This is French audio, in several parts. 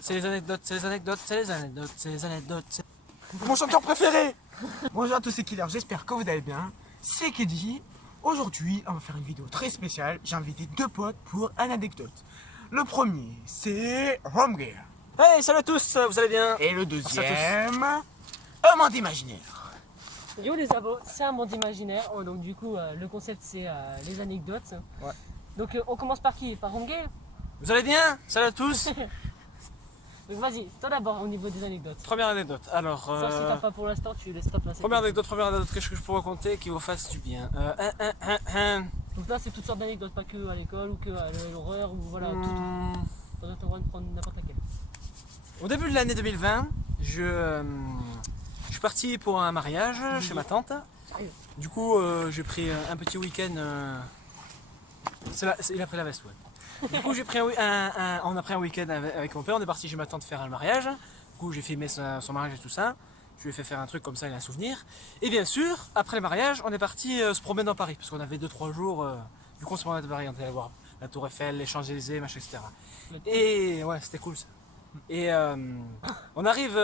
C'est les anecdotes, c'est les anecdotes, c'est les anecdotes, c'est les anecdotes. Mon chanteur préféré. Bonjour à tous, c'est Killer, j'espère que vous allez bien. C'est Keddy. Aujourd'hui, on va faire une vidéo très spéciale. J'ai invité deux potes pour une anecdote. Le premier, c'est Homegear. Hey, salut à tous, vous allez bien? Et le deuxième, un monde imaginaire. Yo les abos, c'est un monde imaginaire. Donc du coup, le concept c'est les anecdotes. Ouais. Donc on commence par qui? Par Homegear? Vous allez bien? Salut à tous. Donc vas-y, toi d'abord au niveau des anecdotes. Première anecdote, alors... Ça si t'as pas pour l'instant, tu laisses stop là. Première anecdote, qu'est-ce que je pourrais raconter qui vous fasse du bien? Donc là c'est toutes sortes d'anecdotes, pas que à l'école ou que à l'horreur ou voilà, tout. Hmm. T'as le droit de prendre n'importe laquelle. Au début de l'année 2020, je suis parti pour un mariage chez ma tante. Du coup, j'ai pris un petit week-end. Il a pris la veste, ouais. Du coup, j'ai pris on a pris un week-end avec mon père. On est parti chez ma tante faire un mariage. Du coup, j'ai filmé son mariage et tout ça. Je lui ai fait faire un truc comme ça, il a un souvenir. Et bien sûr, après le mariage, on est parti se promener dans Paris. Parce qu'on avait 2-3 jours. Du coup, on se promenait dans Paris. On est allé voir la Tour Eiffel, les Champs-Élysées, machin, etc. Et ouais, c'était cool ça. Et on arrive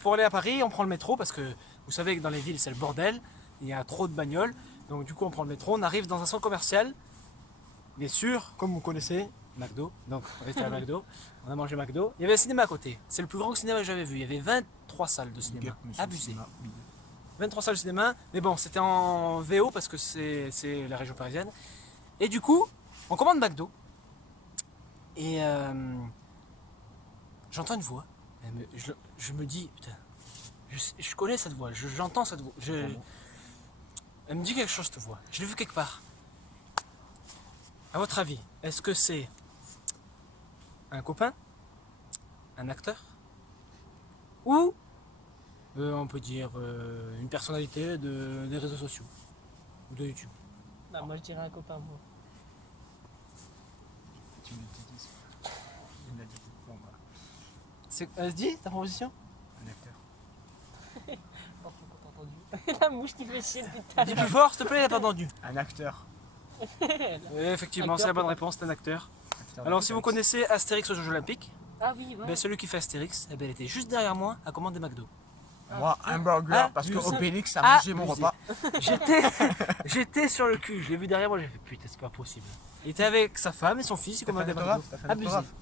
pour aller à Paris, on prend le métro parce que vous savez que dans les villes c'est le bordel, il y a trop de bagnoles. Donc du coup on prend le métro, on arrive dans un centre commercial. Bien sûr, comme vous connaissez, McDo. Donc on était à McDo, on a mangé McDo. Il y avait un cinéma à côté, c'est le plus grand cinéma que j'avais vu. Il y avait 23 salles de cinéma, abusé. 23 salles de cinéma, mais bon c'était en VO parce que c'est la région parisienne. Et du coup, on commande McDo. Et j'entends une voix, je me dis, putain, je connais cette voix, j'entends cette voix, elle me dit quelque chose cette voix, je l'ai vue quelque part. À votre avis, est-ce que c'est un copain, un acteur, ou on peut dire une personnalité des réseaux sociaux, ou de YouTube? Bah, moi je dirais un copain moi. Dis ta proposition? Un acteur. Oh, faut qu'on t'a entendu. La mouche qui fait chier depuis tout à Dis l'heure. plus fort s'il te plaît, il a pas entendu. Un acteur. Effectivement, Acteur, c'est la bonne quoi. réponse, c'est un acteur. Alors si vous connaissez Astérix aux Jeux Olympiques, Ah oui, ouais. ben, celui qui fait Astérix, eh ben, il était juste derrière moi à commander McDo. Moi, un burger Ah, parce que abusé. Obélix a mangé mon Abusé. repas. J'étais sur le cul, je l'ai vu derrière moi, j'ai fait putain, c'est pas possible. Il était avec sa femme et son fils, il T'as fait commandait un McDo. autographe? T'as fait un Abusé. autographe?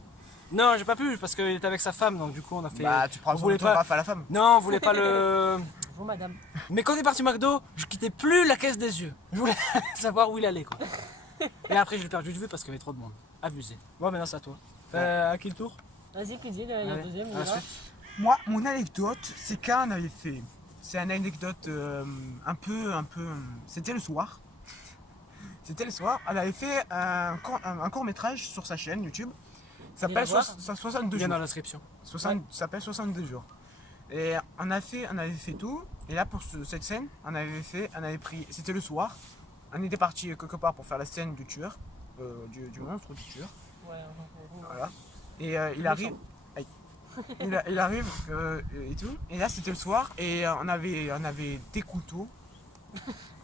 Non, j'ai pas pu parce qu'il était avec sa femme, donc du coup on a fait. Bah, tu prends on son voulait pas. autographe à la femme. Non, on voulait pas le. Bonjour madame. Mais quand on est parti McDo, je quittais plus la caisse des yeux. Je voulais savoir où il allait quoi. Et après je l'ai perdu de vue parce qu'il y avait trop de monde. Abusé. Bon, maintenant c'est à toi. À qui le tour? Vas-y Kiddy, la Allez, deuxième. à il la est là. suite. Moi, mon anecdote, c'est qu'on avait fait. C'est une anecdote un peu. C'était le soir. C'était le soir. Elle avait fait un court métrage sur sa chaîne YouTube. Ça s'appelle voir. 62 Lien dans jours. la description. Ça s'appelle 62 jours. Et on avait fait tout. Et là, pour cette scène, on avait pris. C'était le soir. On était parti quelque part pour faire la scène du tueur, du monstre du tueur. Ouais, Voilà. Et il arrive. Aïe. Il arrive et tout. Et là, c'était le soir. Et on avait des couteaux.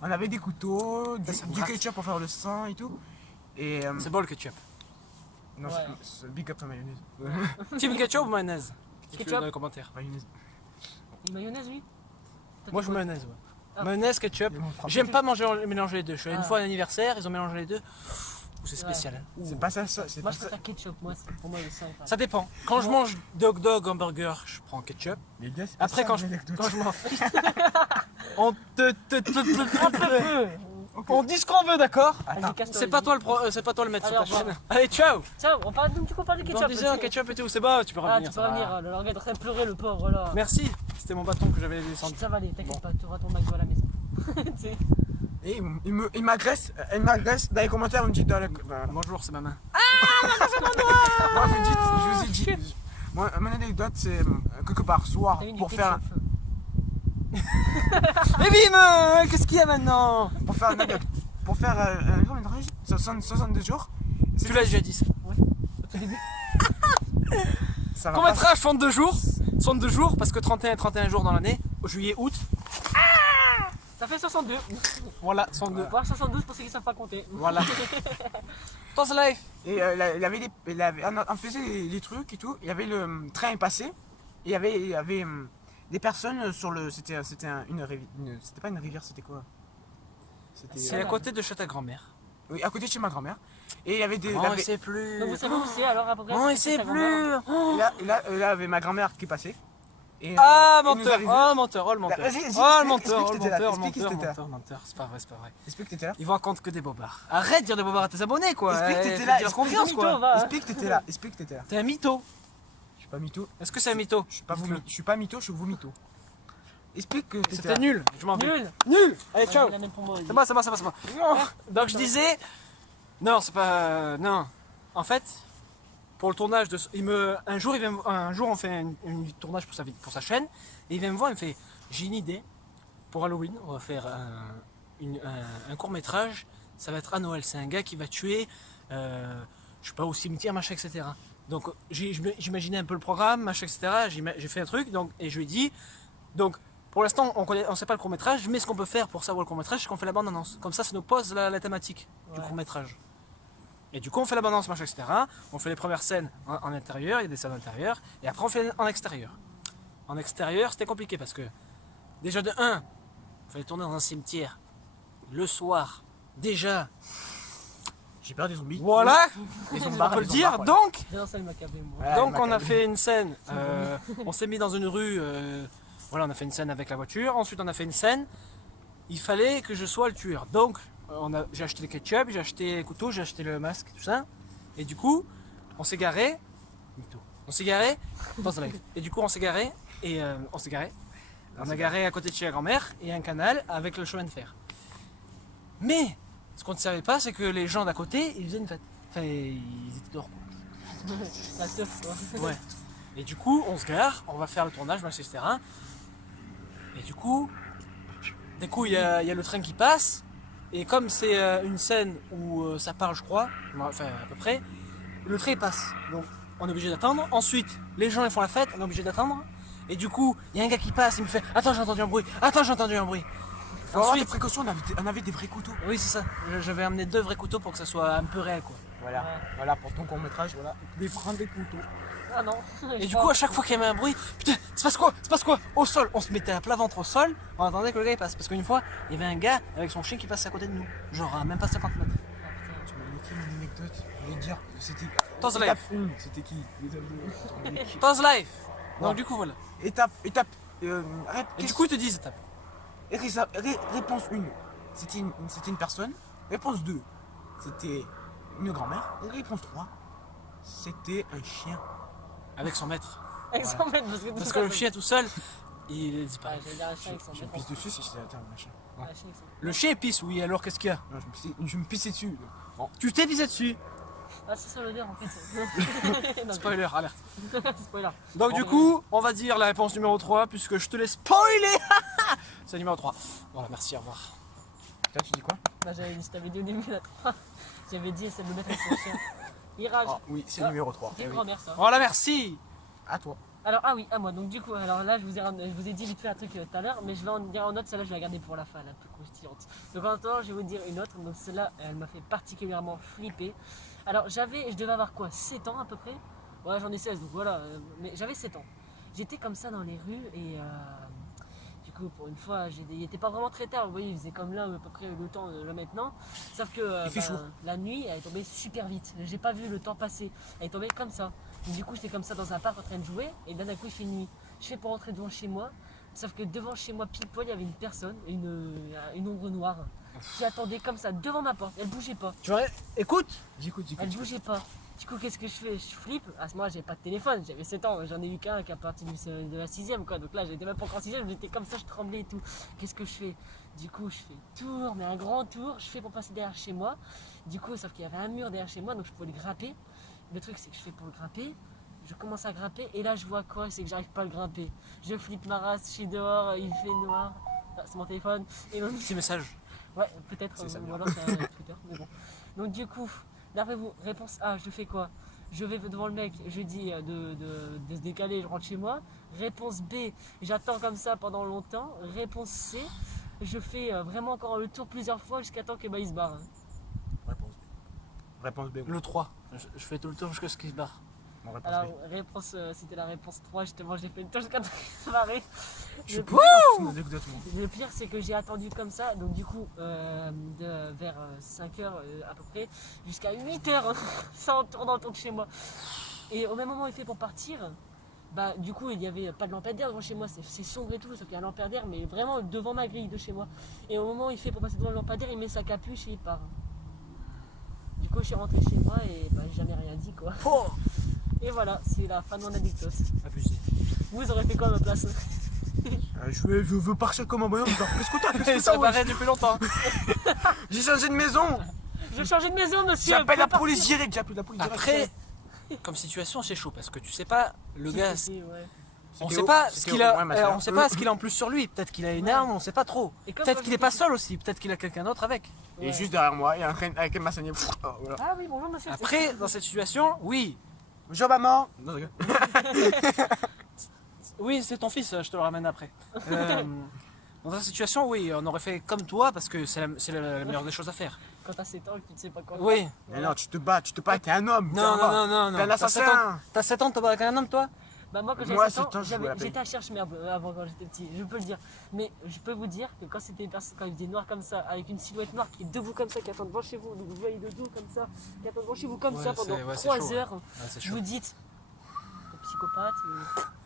On avait des couteaux, Ça me du rate. ketchup pour faire le sang et tout. Et. C'est bon le ketchup. Non, Ouais. c'est big up la mayonnaise. Team ketchup ou mayonnaise? Dites-le Ketchup. dans les commentaires. Mayonnaise. une mayonnaise lui? Moi je mayonnaise, ouais. Ah. Mayonnaise, ketchup. Ils m'ont frappé. J'aime pas mélanger les deux. Je suis allé une Ah. fois à un anniversaire, ils ont mélangé les deux. C'est spécial. hein. C'est pas ça, c'est Moi pas je ça. préfère ketchup, moi pour moi il est simple. Ça dépend. Quand je mange des hot dog, hamburger, je prends ketchup. Les gars, c'est pas Après ça, quand une je anecdote. m'en fiche, on on dit ce qu'on veut, d'accord? Vas-y, casse-toi, C'est pas vas-y. toi c'est pas toi le maître sur Allez, ta au revoir. chaîne. Allez, ciao. Ciao, on parle du coup on parle de On ketchup. disait un ketchup et tout, c'est bon, tu peux Ah revenir. tu peux ça va. revenir, le regarde en train de pleurer le pauvre là. Merci, c'était mon bâton que j'avais descendu. Ça va aller, t'inquiète pas, tu auras ton McDo à la maison. Tu sais. Et il m'agresse dans les commentaires, il me dit dans les. Bonjour, c'est ma main. Moi, je vous ai dit. Mon anecdote, c'est quelque part, soir, T'as eu du pour faire, ketchup. Et bim, qu'est-ce qu'il y a maintenant? pour faire, pour faire un court métrage, 62 jours. Tu l'as déjà dit ça. Ça va Combien pas. de métrage 62 jours 62 jours parce que 31 et 31 jours dans l'année, juillet, août. Ça fait 62. Voilà, 62. Voire 72 pour ceux qui savent pas compter. Voilà. Dans the life. Et on faisait des trucs et tout. Il y avait le train est passé. Et il y avait des personnes sur le. C'était une rivière. C'était pas une rivière, c'était quoi? C'est à côté de chez ta grand-mère. Oui, à côté de chez ma grand-mère. Et il y avait des. Non, il sait plus. Donc vous savez où c'est alors à peu près? Non, il C'est sait sa grand-mère. plus. Et là, il y avait ma grand-mère qui passait. Et, Ah, et nous menteur. arrivons- Oh, menteur. Oh, le menteur. Vas-y, Oh, le explique menteur. Oh, que le t'étais là, menteur. explique que Menteur, t'étais là. menteur, menteur. C'est pas vrai, c'est pas vrai. Explique que t'étais là. Il vous raconte que des bobards. Arrête de dire des bobards à tes abonnés, quoi. Explique que Eh, t'étais fais là, dire explique confiance, que quoi. mytho, va. Explique que t'étais là. Explique que t'étais là. T'es un mytho. Je suis pas mytho. Est-ce que c'est un mytho? Je suis pas Dites-le. je suis pas mytho, je suis vous mytho. Explique que t'étais C'était là. nul. Je m'en vais. Nul. Nul. Allez, Ouais, ciao. je l'amène pour moi, vas-y. C'est moi, c'est moi, c'est moi, c'est moi. Non. Donc je disais, non, c'est pas, non. En fait, pour le tournage de, un jour on fait un tournage pour sa chaîne, et il vient me voir, il me fait, j'ai une idée pour Halloween, on va faire un court métrage, ça va être à Noël. C'est un gars qui va tuer, je sais pas, au cimetière, machin, etc. Donc j'imaginais un peu le programme, machin, etc. J'ai fait un truc, donc et je lui ai dit, donc. Pour l'instant, on sait pas le court-métrage, mais ce qu'on peut faire pour savoir le court-métrage, c'est qu'on fait la bande-annonce. Comme ça nous pose la thématique du Ouais. court-métrage. Et du coup, on fait la bande-annonce, machin, etc. On fait les premières scènes en intérieur, il y a des scènes en intérieur, et après on fait en extérieur. En extérieur, c'était compliqué parce que, déjà de 1, il fallait tourner dans un cimetière, le soir, déjà. J'ai peur des zombies. Voilà, Les on zombards, peut le les dire. zombards, Donc, Non, ça il m'a câblé moi. Ouais, donc il m'a on a calmé. fait une scène, on s'est mis dans une rue, voilà, on a fait une scène avec la voiture, ensuite on a fait une scène, il fallait que je sois le tueur. Donc j'ai acheté le ketchup, j'ai acheté les couteaux, j'ai acheté le masque, tout ça, et du coup on s'est garé, dans un live. Et du coup on s'est garé, on a garé à côté de chez la grand-mère, et un canal avec le chemin de fer. Mais, ce qu'on ne savait pas, c'est que les gens d'à côté, ils faisaient une fête. Enfin, ils étaient dehors, quoi. La teuf quoi. Ouais. Et du coup, on se gare, on va faire le tournage, etc. Et du coup, il y a le train qui passe. Et comme c'est une scène où ça parle, je crois, enfin à peu près, le train passe. Donc on est obligé d'attendre. Ensuite, les gens ils font la fête, on est obligé d'attendre. Et du coup, il y a un gars qui passe, il me fait attends, j'ai entendu un bruit. Faut avoir des précautions, on avait des vrais couteaux. Oui, c'est ça. J'avais amené 2 vrais couteaux pour que ça soit un peu réel, quoi. Voilà, Ouais. voilà pour ton court métrage, voilà. Des vrais couteaux. Ah non. Et du coup, à chaque fois qu'il y avait un bruit, putain, se passe quoi au sol. On se mettait à plat ventre au sol, on attendait que le gars il passe. Parce qu'une fois, il y avait un gars avec son chien qui passe à côté de nous. Genre à même pas 50 mètres. Tu m'as niqué mon anecdote. Je voulais dire que c'était. Dans the Étape life. 1, c'était qui? Désolé. Dans life. Bon. Donc du coup, voilà. Étape. Et du coup, ils te disent étape. Réponse 1, c'était une personne. Réponse 2, c'était une grand-mère. Et réponse 3, c'était un chien. Avec son maître. Avec 100 mètres parce que tout Parce ça, que le ça- chien tout seul, il disparaît. Ouais, j'allais dire un chien avec 100 Je me mètres. pisse dessus si c'était un chien. Ouais, un chien avec 100 mètres. Le chien il pisse, oui, alors qu'est-ce qu'il y a? Non, je me pissais dessus. Bon. Tu t'es pissé dessus. Ah, c'est ça l'odeur en fait. Non, Spoiler, alerte. spoiler. Donc du Bon, coup, on va dire la réponse numéro 3, puisque je te laisse spoiler. C'est numéro 3. Voilà, merci, au revoir. Toi, tu dis quoi? Bah, j'avais dit, je t'avais dit au début la 3. J'avais dit, essaie de le mettre avec son chien. Irage. Ah oui, c'est Ah, le numéro 3. C'est une grand-mère ça. Voilà, merci. À toi. Alors, ah oui, à moi. Donc, du coup, alors là, je vous ai dit vite fait un truc tout à l'heure, mais je vais en dire en autre. Celle-là, je vais la garder pour la fin, elle est un peu croustillante. Donc, en attendant, je vais vous dire une autre. Donc, celle-là, elle m'a fait particulièrement flipper. Alors, je devais avoir quoi, 7 ans à peu près. Ouais, j'en ai 16, donc voilà. Mais j'avais 7 ans. J'étais comme ça dans les rues et. Du coup, pour une fois, il n'était pas vraiment très tard. Vous voyez, il faisait comme là, à peu près le temps là maintenant. Sauf que Il fait chaud. la nuit, elle est tombée super vite. J'ai pas vu le temps passer. Elle est tombée comme ça. Donc, du coup, j'étais comme ça dans un parc en train de jouer. Et d'un coup, il fait nuit. Je fais pour rentrer devant chez moi. Sauf que devant chez moi, pile poil, il y avait une personne, une ombre noire, qui attendait comme ça devant ma porte. Elle bougeait pas. Tu vois, écoute. J'écoute. Elle bougeait pas. Du coup, qu'est-ce que je fais? Je flippe. À ce moment-là, j'avais pas de téléphone. J'avais 7 ans. J'en ai eu qu'un qui a parti de la 6ème, quoi. Donc là, j'étais même pas encore en 6ème. J'étais comme ça, je tremblais et tout. Qu'est-ce que je fais? Du coup, je fais tour, mais un grand tour. Je fais pour passer derrière chez moi. Du coup, sauf qu'il y avait un mur derrière chez moi, donc je pouvais le grimper. Le truc, c'est que je fais pour le grimper. Je commence à grimper et là, je vois quoi? C'est que j'arrive pas à le grimper. Je flippe ma race. Je suis dehors. Il fait noir. Ah, c'est mon téléphone. Et donc, Petit message. ouais, peut-être. C'est ça, Ou alors c'est un Twitter. Mais bon. Donc du coup, d'après vous, réponse A, je fais quoi? Je vais devant le mec, je dis de se décaler, je rentre chez moi. Réponse B, j'attends comme ça pendant longtemps. Réponse C, je fais vraiment encore le tour plusieurs fois jusqu'à temps que il se barre. Réponse Réponse B. Le 3. Je fais tout le tour jusqu'à ce qu'il se barre. Bon, réponse Alors, B. réponse, c'était la réponse 3, justement, j'ai fait le tour jusqu'à temps qu'il se barrait. Je suis Le pas dans une anecdote, moi. Le pire, c'est que j'ai attendu comme ça, donc du coup, vers 5h à peu près, jusqu'à 8h, sans tournant autour de chez moi. Et au même moment où il fait pour partir, bah du coup, il n'y avait pas de lampadaire devant chez moi, c'est sombre et tout, sauf qu'il y a un lampadaire, mais vraiment devant ma grille de chez moi. Et au moment où il fait pour passer devant le lampadaire, il met sa capuche et il part. Du coup, je suis rentré chez moi et bah, j'ai jamais rien dit, quoi. Oh, Et voilà, c'est la fin de mon anecdote. abusé. Vous aurez fait quoi à ma place? Je veux partir comme un bonhomme. Genre, qu'est-ce que t'as? Qu'est-ce que Ça t'as, wesh? paraît depuis longtemps. J'ai changé de maison. Je vais changer de maison, monsieur. J'appelle la Vous pouvez police direct. J'appelle la police direct. Après, comme situation, c'est chaud parce que tu sais pas, le partir. gars, C'était, ouais. on C'était sait au- pas ce c'était qu'il au- a, ouais, ma soeur. on sait pas ce qu'il a en plus sur lui. Peut-être qu'il a une Ouais. arme, on sait pas trop. Et comme Peut-être quand qu'il est j'étais pas petit- seul aussi. Peut-être qu'il a quelqu'un d'autre avec. Et Ouais. juste derrière moi, il y a un train avec ma saignée. Oh, voilà. Ah oui, bonjour monsieur. Après, dans cette situation, oui, Bonjour maman. Non, regarde. oui, c'est ton fils. Je te le ramène après. Dans cette situation, oui, on aurait fait comme toi parce que c'est la meilleure des choses à faire. Quand t'as 7 ans et que tu ne sais pas quoi. Oui. Mais non, tu te bats, t'es un homme. Non, non, non, non, non. T'es un T'as 7 ans, assassin. t'as 7 ans, t'as pas avec un homme, toi? Bah moi quand Moi, j'avais 7 ans, 7 ans, je jouais à la j'étais à cherche-merde avant quand j'étais petit, je peux le dire. Mais je peux vous dire que quand c'était quand il faisait noir comme ça, avec une silhouette noire qui est debout comme ça, qui attend devant chez vous, donc vous voyez le dos comme ça, qui attend devant chez vous comme Ouais, ça pendant c'est- ouais, c'est 3 chaud, heures, Ouais, c'est je chaud. vous dites, le psychopathe,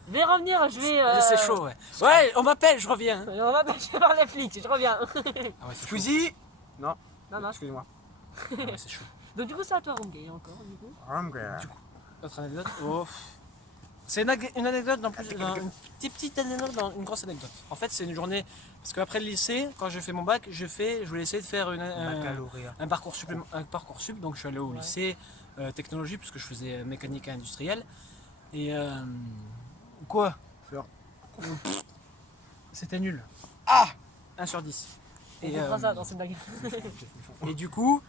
je vais revenir, je vais... C'est chaud, ouais. Ouais, on m'appelle, je reviens. On va je vais voir les flics, je reviens. Ah ouais, c'est chaud. Squeezie. Non, non. Excusez-moi. Ah ouais, c'est chaud. Donc du coup c'est à toi Rongay encore, du coup. Autre anecdote. Oh. C'est une anecdote dans plus, une petite anecdote dans une grosse anecdote. En fait, c'est une journée parce qu'après le lycée, quand j'ai fait mon bac, je voulais essayer de faire Baccalauréat. un parcours sup. Donc, je suis allé au Ouais. lycée technologie puisque je faisais mécanique industrielle. Et quoi? Fleur. C'était nul. Ah 1 sur 10. On Et, comprend ça dans cette blague. et du coup,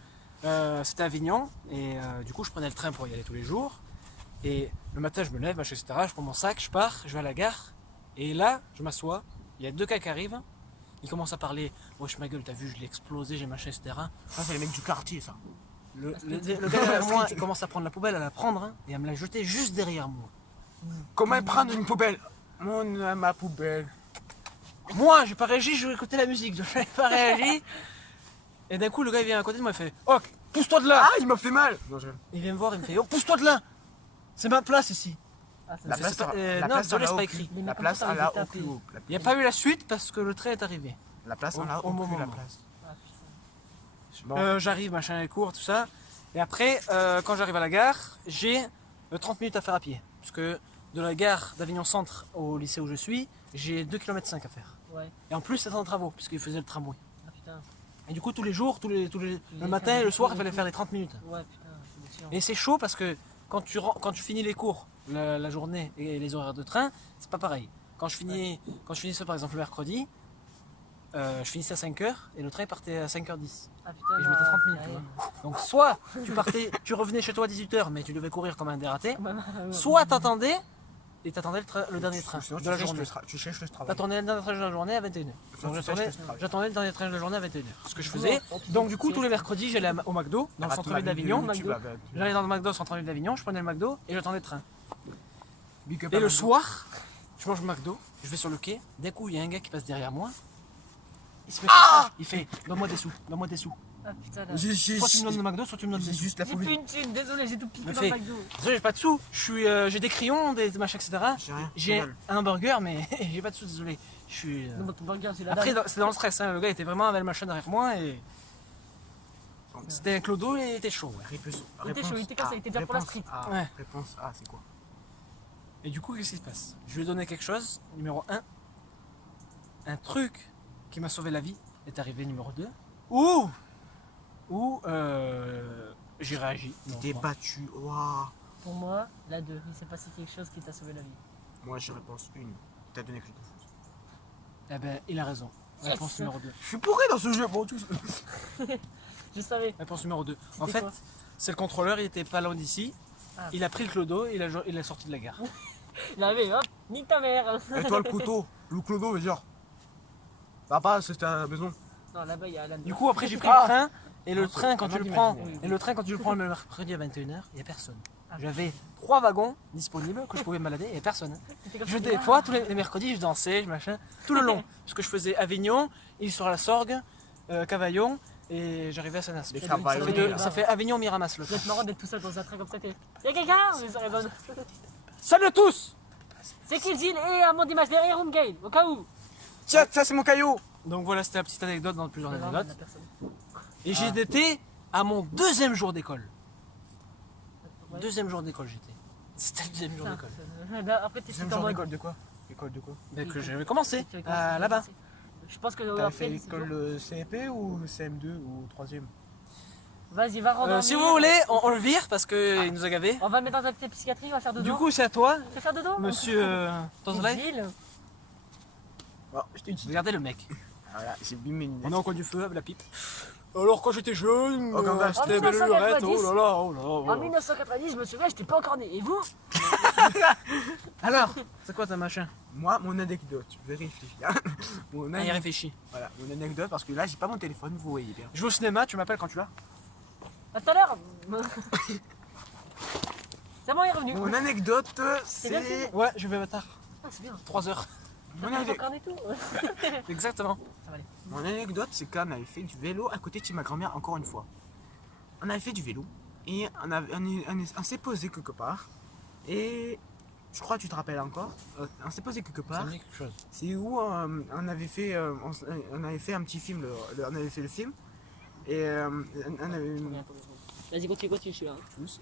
c'était Avignon. Et du coup, je prenais le train pour y aller tous les jours. Et le matin, je me lève, machin, etc. Je prends mon sac, je pars, je vais à la gare. Et là, je m'assois. Il y a 2 gars qui arrivent. Ils commencent à parler. Wesh, ma gueule, t'as vu, je l'ai explosé, j'ai machin, etc. Ça, c'est les mecs du quartier, ça. Le gars derrière moi, il commence à prendre la poubelle, à la prendre hein, et à me la jeter juste derrière moi. Comment prendre une poubelle? Ma poubelle. Moi, j'ai pas réagi, je vais écouter la musique. Je n'ai pas réagi. Et d'un coup, le gars il vient à côté de moi, il fait Oh, pousse-toi de là. Ah, il m'a fait mal. Non, je... Il vient me voir, il me fait Oh, pousse-toi de là. C'est ma place ici. Ah, ça, La c'est- place, c'est pas- la non, place, désolé, on c'est l'a pas au écrit. cul. Mais La comme place, ça, on on l'a les au tapé. cul. Il n'y a pas eu la suite parce que le train est arrivé. La place, on Au- l'a au au moment. cul, la place. Ah, putain. Bon. J'arrive, machin, les cours, tout ça. Et après, quand j'arrive à la gare, j'ai 30 minutes à faire à pied. Parce que de la gare d'Avignon Centre au lycée où je suis, j'ai 2,5 km à faire. Ouais, Et en plus, c'était en travaux, puisqu'ils faisaient le tramway. ah putain. Et du coup, tous les jours, le fallait matin faire et le des soir, cours il et fallait tout. faire les 30 minutes. Ouais, putain, c'est chiant. Et c'est chaud parce que quand tu finis les cours, la journée et les horaires de train, c'est pas pareil. Quand je finissais par exemple le mercredi, je finissais à 5h et le train partait à 5h10. Ah putain, Et je mettais 30 minutes, ah, tu ouais. vois. Donc soit tu revenais chez toi à 18h mais tu devais courir comme un dératé, Ouais, ouais, ouais. soit t'attendais et t'attendais le dernier train Sinon, de la journée. tu cherches le travail. T'attendais le dernier train de la journée à 21h. Sinon, Donc tu cherches le travail. j'attendais le dernier train de la journée à 21h. Ce que je Ouais, faisais. tant pis, Donc du coup c'est- tous les mercredis j'allais au McDo dans le Ah, centre-ville tu m'as d'Avignon. dit, tu McDo. l'avais- J'allais dans le McDo au centre-ville d'Avignon, je prenais le McDo et j'attendais le train. Big up Et à le McDo. soir, je mange McDo, je vais sur le quai, d'un coup il y a un gars qui passe derrière moi. Il se met il fait donne-moi des sous, donne-moi des sous. Ah putain, là. J'ai Soit tu me donnes le McDo, soit tu me donnes j'ai des sous. juste la J'ai plus police. une thune, désolé, j'ai tout piqué Me dans fait- le McDo. Désolé, j'ai pas de sous, j'ai des crayons, des machins, etc. J'ai rien. J'ai Génial. un hamburger, mais j'ai pas de sous, désolé. Je suis. Non, mais ton burger, c'est la Après, dalle. c'était dans le stress, hein, le gars était vraiment avec le machin derrière moi et. C'était un clodo et il était chaud. Ouais. Il était chaud, il était comme ça, il était déjà pour la street. A. Ouais. Réponse A, c'est quoi? Et du coup, qu'est-ce qui se passe? Je lui ai donné quelque chose, numéro 1. Un truc qui m'a sauvé la vie est arrivé, numéro 2. Ou j'ai réagi. Non, T'es bon. battu. Waouh. Pour moi, la 2, il s'est passé quelque chose qui t'a sauvé la vie. Moi, j'ai réponse 1. T'as donné quelque chose. Eh ben, il a raison. Yes. Réponse numéro 2. Je suis pourri dans ce jeu, bon, tous. Je savais. Réponse numéro 2. En C'était fait, quoi c'est le contrôleur, il était pas loin d'ici. Ah. Il a pris le clodo et il l'a sorti de la gare. Il avait, hop, nique ta mère. Et toi, le couteau. Le clodo, veut dire. Papa, c'était à la maison. Non, là-bas, il y a Alan. Du coup, après, j'ai pris le train Et le Non, train, quand c'est tu le vraiment prends, d'imaginer. et le train, quand tu le prends le mercredi à 21h, il n'y a personne. Ah. J'avais 3 wagons disponibles que je pouvais me balader, il n'y a personne. C'était comme Je, ça. des fois, tous les mercredis, je dansais, je machin, tout le long. Parce que je faisais Avignon, Île-sur-la-Sorgue, Cavaillon, et j'arrivais à Saint-Nazaire. Les Ça Cavaillons, fait là. Ça fait Avignon-Miramas le Ça train. doit être marrant d'être tout seul dans un train comme ça. Y'a quelqu'un? Mais ça résonne. Salut à tous. C'est qui Gilles et un monde d'image derrière Roomgate, au cas où. Tiens, ça c'est mon caillou. Donc voilà, c'était la petite anecdote dans plusieurs Non, anecdotes. la personne. Et j'étais à mon 2e jour d'école. Ouais. 2e jour d'école j'étais. C'était le 2e jour Putain, d'école. là, après, t'es C'est une tout en genre mode. d'école de quoi? École de quoi? Mais que j'avais commencé Tu vas commencer, là-bas. Je pense que T'as après, fait c'est l'école toujours- CEP ou CM2 ou 3ème? Vas-y, va rendre. Si vous voulez, on le vire parce qu'il nous a gavé. On va le mettre dans un petit psychiatrie, on va faire dodo. Du coup, c'est à toi, tu veux faire dodo? monsieur Tanzlai. Gilles. Bon, je te dis. Regardez le mec. Voilà, j'ai bien mes lunettes. On est en coin du feu avec la pipe. Alors quand j'étais jeune, Oh, comme ça, c'était en belle lurette, 1990. oh là là, oh là En là. 1990, je me souviens, j'étais pas encore né. Et vous? Alors, c'est quoi ta machin? Moi, mon anecdote, vérifie. Hein. Mon Ah, il réfléchit. Voilà, mon anecdote, parce que là, j'ai pas mon téléphone, vous voyez bien. Je vais au cinéma, tu m'appelles quand tu l'as. À tout à l'heure. C'est bon, il est revenu. Mon anecdote, bien c'est. fait. Ouais, je vais tard. Ah, c'est bien. 3 heures. Mon, T'as ane- encore et tout. Exactement. Ça va aller. mon anecdote, c'est qu'on avait fait du vélo à côté de chez ma grand-mère, encore une fois. On avait fait du vélo, et on s'est posé quelque part, et. Je crois que tu te rappelles encore. On s'est posé quelque Ça part. me dit quelque chose. C'est où on avait fait on avait fait un petit film, on avait fait le film et on avait Vas-y, continue, je suis là. tous.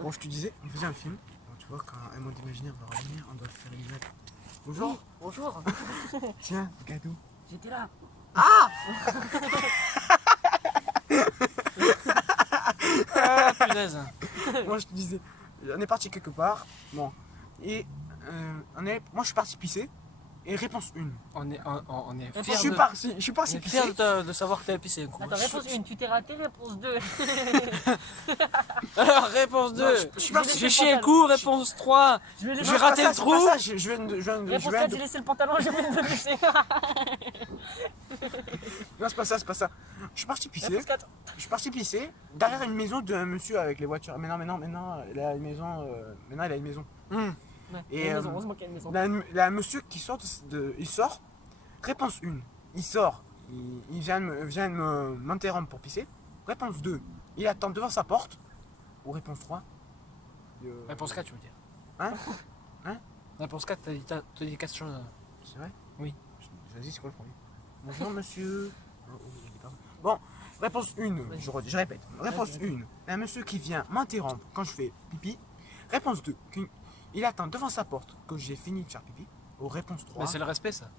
Bon, je te disais, on faisait un film. Bon, tu vois, quand un monde imaginaire va revenir, on doit faire une blague. Bonjour. Oui, bonjour. Tiens, cadeau. J'étais là. Ah, punaise. Moi, je te disais, on est parti quelque part. Bon, et moi, je suis parti pisser. Et réponse 1. On est Je fiers suis de, parti, je suis on parti est pisser. fiers de savoir que t'avais pissé un coup. Attends, réponse 1, tu t'es raté, réponse 2. Alors, réponse 2. Non, je suis parti- J'ai chié un coup, réponse 3. Je vais J'ai laisser- Non, raté c'est pas le ça, trou. c'est pas ça, je viens de. Réponse 4, j'ai laissé le pantalon, j'ai oublié de le laisser. Non, c'est pas ça, c'est pas ça. Je suis parti pisser. Réponse 4. Je suis parti pisser derrière une maison d'un monsieur avec les voitures. Mais non, il a une maison. Maintenant, il a une maison. Hmm. Ouais, Et, il y a une maison, euh, heureusement qu'il y a une maison. Il y a un monsieur qui sort il sort. Réponse 1. Il sort. Il vient m'interrompre pour pisser. Réponse 2. Il attend devant sa porte. Ou réponse 3. Réponse 4, tu veux dire. Hein Hein Réponse 4, t'as dit 4 choses. C'est vrai? Oui. Vas-y, c'est quoi le premier? Bonjour monsieur. Bon, réponse 1, je répète. Réponse 1, un monsieur qui vient m'interrompre quand je fais pipi. Réponse 2, il attend devant sa porte que j'ai fini de faire pipi. Ou réponse 3. Mais c'est le respect, ça.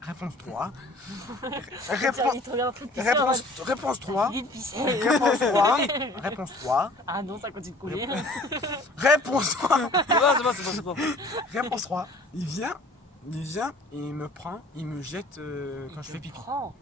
Réponse 3. Tiens, il te regarde en train de pisser en mode, Réponse 3. vite pisser. Réponse 3. Réponse 3. Ah non, ça continue de couler. Réponse 3. C'est bon. Réponse 3. Il vient, et il me prend, il me jette quand je fais pipi. Prends.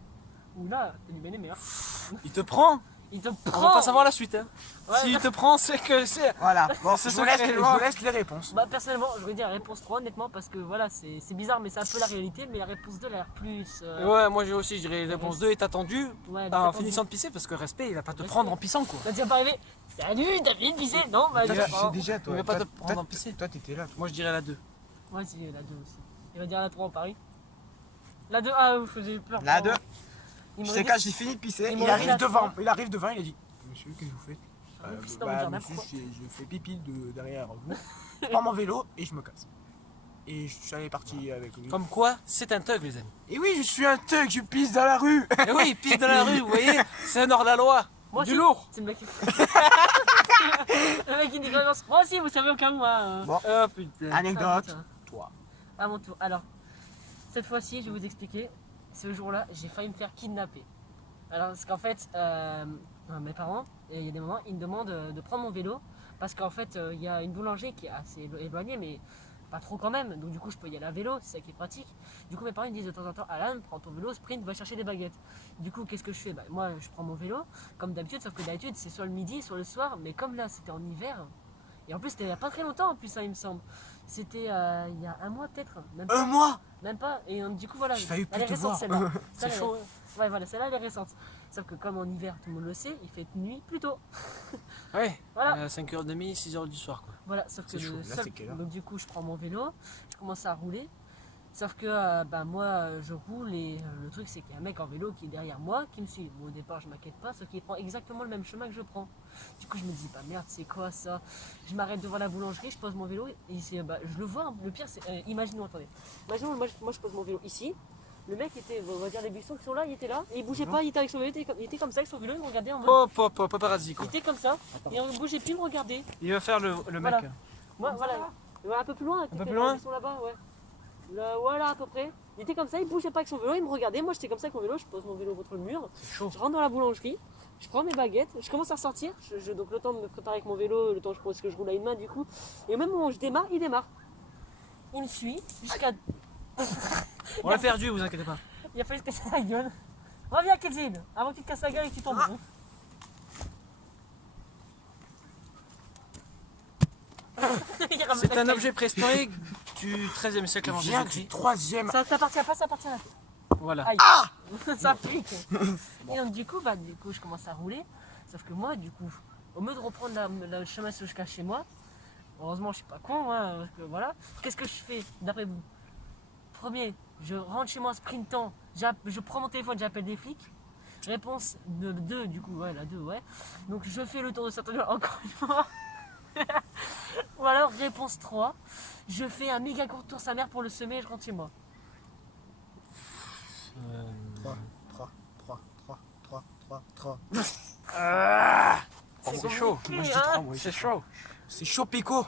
Oula, t'as du bien aimé, hein. Il te prend. Il te On prend. va pas savoir la suite. Hein. Ouais. S'il te prend, c'est que c'est. Voilà, bon, C'est je secret, vous laisse les réponses. Bah personnellement, je vais dire réponse 3 honnêtement parce que voilà, c'est bizarre mais c'est un peu la réalité, mais la réponse 2 elle a l'air plus... Ouais, moi j'ai aussi, je dirais réponse 2 est attendu ouais, en donc, finissant de pisser parce que respect, il va pas te Respect. prendre en pissant quoi. T'as déjà pas arrivé. Salut, t'as fini de pisser? Non, bah Toi, je tu sais déjà, toi. Il va pas Toi, te prendre en pisser. Toi, t'étais là. Moi je dirais la 2. Ouais, si, la 2 aussi. Il va dire la 3 en Paris. La 2, ah ouf, j'ai eu peur. La 2. Il Je me sais dit- quand j'ai fini de pisser, il il me arrive regarde devant. là. Il arrive devant, il a dit monsieur, qu'est-ce que vous faites qu'est-ce que t'as envie de dire, monsieur, n'importe je fais pipi derrière vous. Je prends mon vélo et je me casse. Et je suis allé parti avec lui. Comme quoi, c'est un thug les amis. Et oui, je suis un thug, je pisse dans la rue. Et oui, il pisse dans la rue, vous voyez, c'est un hors-la-loi. Moi Du aussi. lourd. C'est le mec qui... Le mec qui dit quand même, moi aussi, vous savez au cas où, hein. Bon, Oh putain. anecdote, putain. toi. À mon tour. Alors, cette fois-ci, je vais vous expliquer. Ce jour-là, j'ai failli me faire kidnapper. Alors, parce qu'en fait, mes parents, il y a des moments, ils me demandent de prendre mon vélo. Parce qu'en fait, il y a une boulangerie qui est assez éloignée, mais pas trop quand même. Donc, du coup, je peux y aller à vélo, c'est ça qui est pratique. Du coup, mes parents ils me disent de temps en temps, Alan, prends ton vélo, sprint, va chercher des baguettes. Du coup, qu'est-ce que je fais? Bah, moi, je prends mon vélo, comme d'habitude, sauf que d'habitude, c'est soit le midi, soit le soir. Mais comme là, c'était en hiver. Et en plus, c'était il n'y a pas très longtemps, en plus, ça, il me semble. C'était il y a un mois, peut-être. Même pas. Un mois. Même pas. Et du coup, voilà. J'ai failli Elle est plus te récente voir. celle-là. C'est Celle-là, chaud. Ouais, voilà, celle-là elle est récente. Sauf que comme en hiver, tout le monde le sait, il fait nuit plus tôt. Ouais, Voilà. 5h30, 6h du soir quoi. Voilà, sauf que C'est chaud. Là, c'est quelle heure? donc du coup, je prends mon vélo, je commence à rouler. Sauf que moi, je roule et le truc, c'est qu'il y a un mec en vélo qui est derrière moi, qui me suit. Bon, au départ, je m'inquiète pas, sauf qu'il prend exactement le même chemin que je prends. Du coup, je me dis, bah merde, c'est quoi ça? Je m'arrête devant la boulangerie, je pose mon vélo et je le vois. Le pire, c'est, imaginons, attendez. Imaginons, moi, je pose mon vélo ici. Le mec était, on va dire, les buissons qui sont là, il était là, et il bougeait pas, il était avec son vélo, il était comme ça avec son vélo, il me regardait en mode. Hop, paparazzi Il quoi. était comme ça, et on bougeait plus, il me regardait. Il va faire le mec. Voilà. Moi, voilà. Ouais, un peu plus loin, peu plus loin ils sont là-bas, ouais. Là, voilà, à peu près. Il était comme ça, il bougeait pas avec son vélo, il me regardait. Moi, j'étais comme ça avec mon vélo, je pose mon vélo contre le mur. C'est chaud. Je rentre dans la boulangerie, je prends mes baguettes, je commence à sortir. Donc, le temps de me préparer avec mon vélo, le temps je pense que je roule à une main, du coup. Et au même moment où je démarre, il démarre. Il me suit jusqu'à. On l'a perdu, vous inquiétez pas. Il a fallu se casser la gueule. Reviens, Kevin, avant que tu te casses la gueule et que tu tombes. hein. Il ramène C'est la un gueule. objet préhistorique du 13e siècle avant Il vient Jésus-Christ. du 3e. Ça t'appartient pas, ça appartient à toi. Voilà. Aïe. Ça pique. Et donc du coup, je commence à rouler. Sauf que moi, du coup, au lieu de reprendre le chemin jusqu'à chez moi, heureusement je suis pas con, hein, parce que voilà. Qu'est-ce que je fais d'après vous? Premier, je rentre chez moi en sprintant, je prends mon téléphone, j'appelle des flics. Réponse de 2, du coup, ouais, la 2, ouais. Donc je fais le tour de Saint-Antoine encore une fois. Ou alors réponse 3, je fais un méga court tour sa mère pour le semer et je rentre chez moi. 3. C'est chaud. Moi, je dis trois, C'est chaud. C'est chaud, Pico.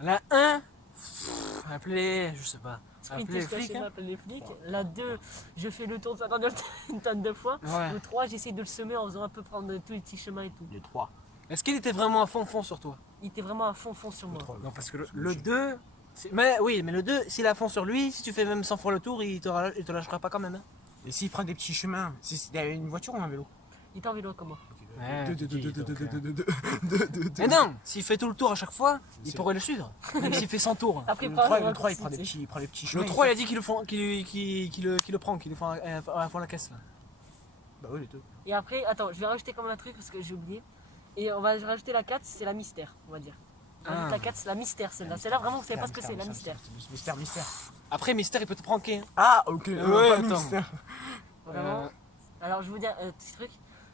La 1, appelez, je sais pas. Appelez les Jusqu'à flics. chez moi, Hein. appelle les flics. La 2, je fais le tour de Saint-Antoine une tonne de fois. Ouais. Le 3, j'essaie de le semer en faisant un peu prendre tous les petits chemins et tout. Les 3. Est-ce qu'il était vraiment à fond sur toi? Il était vraiment à fond sur moi. Non, parce que le 2. Mais oui, mais le 2, s'il est à fond sur lui, si tu fais même 100 fois le tour, il te lâchera pas quand même. Hein. Et s'il prend des petits chemins, il y a une voiture ou un vélo? Il était en vélo comme moi. Ouais, Deux. Mais non, s'il fait tout le tour à chaque fois, il pourrait le suivre. Même s'il fait 100 tours. Après, Le par 3, exemple, il prend des petits chemins. Le 3, il a dit qu'il le prend, qu'il le prend, qu'il le fait à la fois la caisse. Là. Bah oui, les deux. Et après, attends, je vais rajouter comme un truc parce que j'ai oublié. Et on va rajouter la 4, c'est la mystère, on va dire. On rajoute Ah. La 4, c'est la mystère celle-là. Celle-là, vraiment, vous savez pas ce que c'est, la mystère. Mystère. Après, Mystère, il peut te pranker. Hein. Ah, ok. Ouais, pas attends. mystère. Vraiment. Alors, je vais vous dire un petit truc.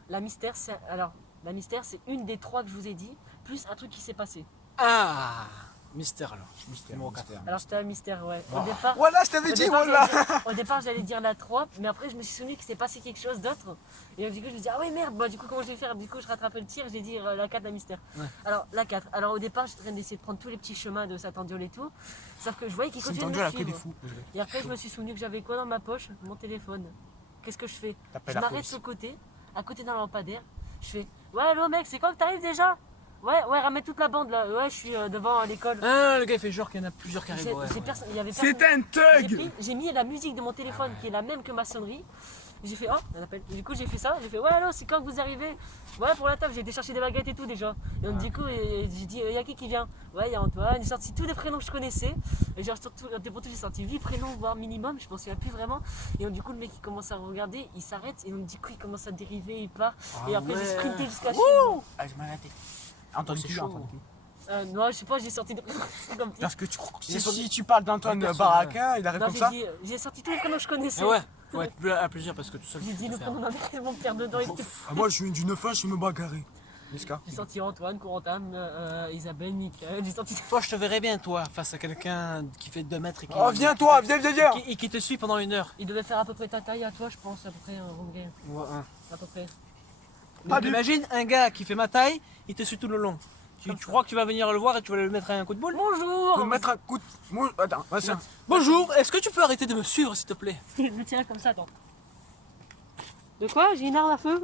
La mystère, c'est une des 3 que je vous ai dit, plus un truc qui s'est passé. Ah, Mystère alors. Mystère. Numéro 4. Alors, c'était la mystère, ouais. Au départ. Voilà, je t'avais dit, voilà. Au départ, j'allais dire la 3, mais après, je me suis souvenu qu'il s'est passé quelque chose d'autre. Et donc, du coup, je me dis, ah ouais, merde, bah, du coup, comment je vais faire? Du coup, je rattrapais le tir, j'ai dit la 4, la mystère. Ouais. Alors, la 4. Alors, au départ, j'étais en train d'essayer de prendre tous les petits chemins de Saint-Andiol et tout. Sauf que je voyais qu'il C'est continuait de tendu à me la queue des suivre. fous. Et après, je me suis souvenu que j'avais quoi dans ma poche? Mon téléphone. Qu'est-ce que je fais? T'appelles Je la m'arrête police. sur le côté, à côté d'un lampadaire. Je fais, ouais, allô, mec, c'est quand que t'arrives déjà? Ouais, ramène toute la bande là. Ouais, je suis devant l'école. Ah, le gars, il fait genre qu'il y en a plusieurs qui arrivent. J'ai- Ouais, j'ai ouais. personne- il y avait personne. C'est un thug. J'ai mis la musique de mon téléphone qui est la même que ma sonnerie. J'ai fait, oh, un appel. Et du coup, j'ai fait ça. J'ai fait, ouais, allô, c'est quand que vous arrivez? Ouais, pour la table, j'ai été chercher des baguettes et tout déjà. Et donc, du coup, j'ai dit, y a qui vient? Ouais, il y a Antoine. J'ai sorti tous les prénoms que je connaissais. Et j'ai sorti 8 prénoms, voire minimum. Je m'en souviens plus vraiment. Et donc, du coup, le mec, il commence à regarder, il s'arrête. Et donc, du coup, il commence à dériver, il part. Et après, j'ai sprinté jusqu'à chez moi. Ah, j'ai mal à la tête. Entendu C'est plus, chaud. entendu plus. Non, je sais pas, j'ai sorti des prénoms comme ça. Parce que Il est sur- si tu parles d'Antoine Personne, Baraka, il arrive Non, comme ça. j'ai sorti tous les prénoms que je connaissais. Mais ouais, faut être plus à plusieurs parce que tout seul. J'ai tu dit peux le faire. prénom d'un mec, ils vont me faire dedans. et tout. Ah, moi, je suis d'une fin, je me bagarrer. Niska. J'ai sorti Antoine, Corentin, Isabelle, Mickaël, j'ai sorti. Toi, je te verrais bien, toi, face à quelqu'un qui fait 2 mètres et qui. Oh, viens, toi, viens. Et qui te suit pendant 1 heure. Il devait faire à peu près ta taille à toi, je pense, à peu près, Ronguet. Ouais, hein. À peu près. Pas Donc, du- imagine un gars qui fait ma taille, il te suit tout le long. Tu crois que tu vas venir le voir et tu vas lui mettre un coup de boule? Bonjour. Faut mettre un coup de. Attends, vas-y. Bonjour, est-ce que tu peux arrêter de me suivre s'il te plaît? Je me tiens comme ça, attends. De quoi? J'ai une arme à feu?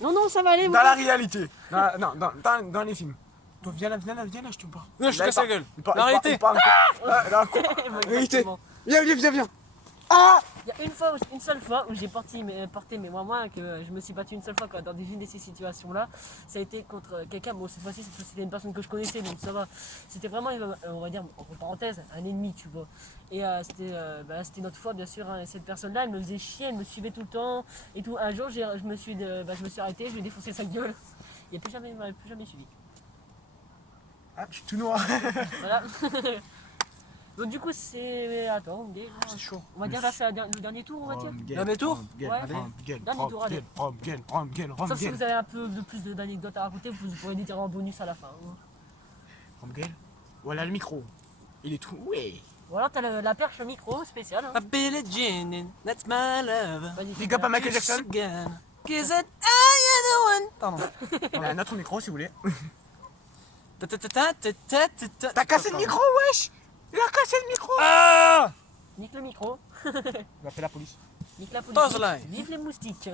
Non, ça va aller, Dans moi. la réalité. Dans les films. Toi, viens là, je te parle. Non, je te casse la gueule. Il parle- Arrêtez. il parle- Ah, là, Bon, Vérité. exactement. Viens. Ah! Il y a une seule fois où j'ai porté mes moins que je me suis battu une seule fois dans une de ces situations-là. Ça a été contre quelqu'un, bon cette fois-ci c'était une personne que je connaissais donc ça va. C'était vraiment, on va dire, entre parenthèses, un ennemi, tu vois. Et c'était notre foi bien sûr, hein. Cette personne-là, elle me faisait chier, elle me suivait tout le temps et tout. Un jour, je me suis arrêté, je lui ai défoncé sa gueule. Il ne m'a plus jamais suivi. Ah, je suis tout noir. Voilà. Donc du coup c'est... Attends, C'est chaud. on va dire là c'est le dernier tour, on va dire. Dernier tour? Ouais. Dernier tour, allez. Sauf si vous avez un peu de plus d'anecdotes à raconter, vous pourrez les dire en bonus à la fin. Romgel. Voilà le micro. Il est tout. Ouais. Ou alors t'as la perche micro spéciale. Hein. A Billie Jean, that's my love. Vas-y, Big up à Michael Jackson. Again. Kiss it, I am the one. Pardon. On a un autre micro si vous voulez. T'as T'as cassé le micro, wesh! Il a cassé le micro! Ah! Nique le micro, Il va appeler la police. nique la Pause politique, live. vive les moustiques.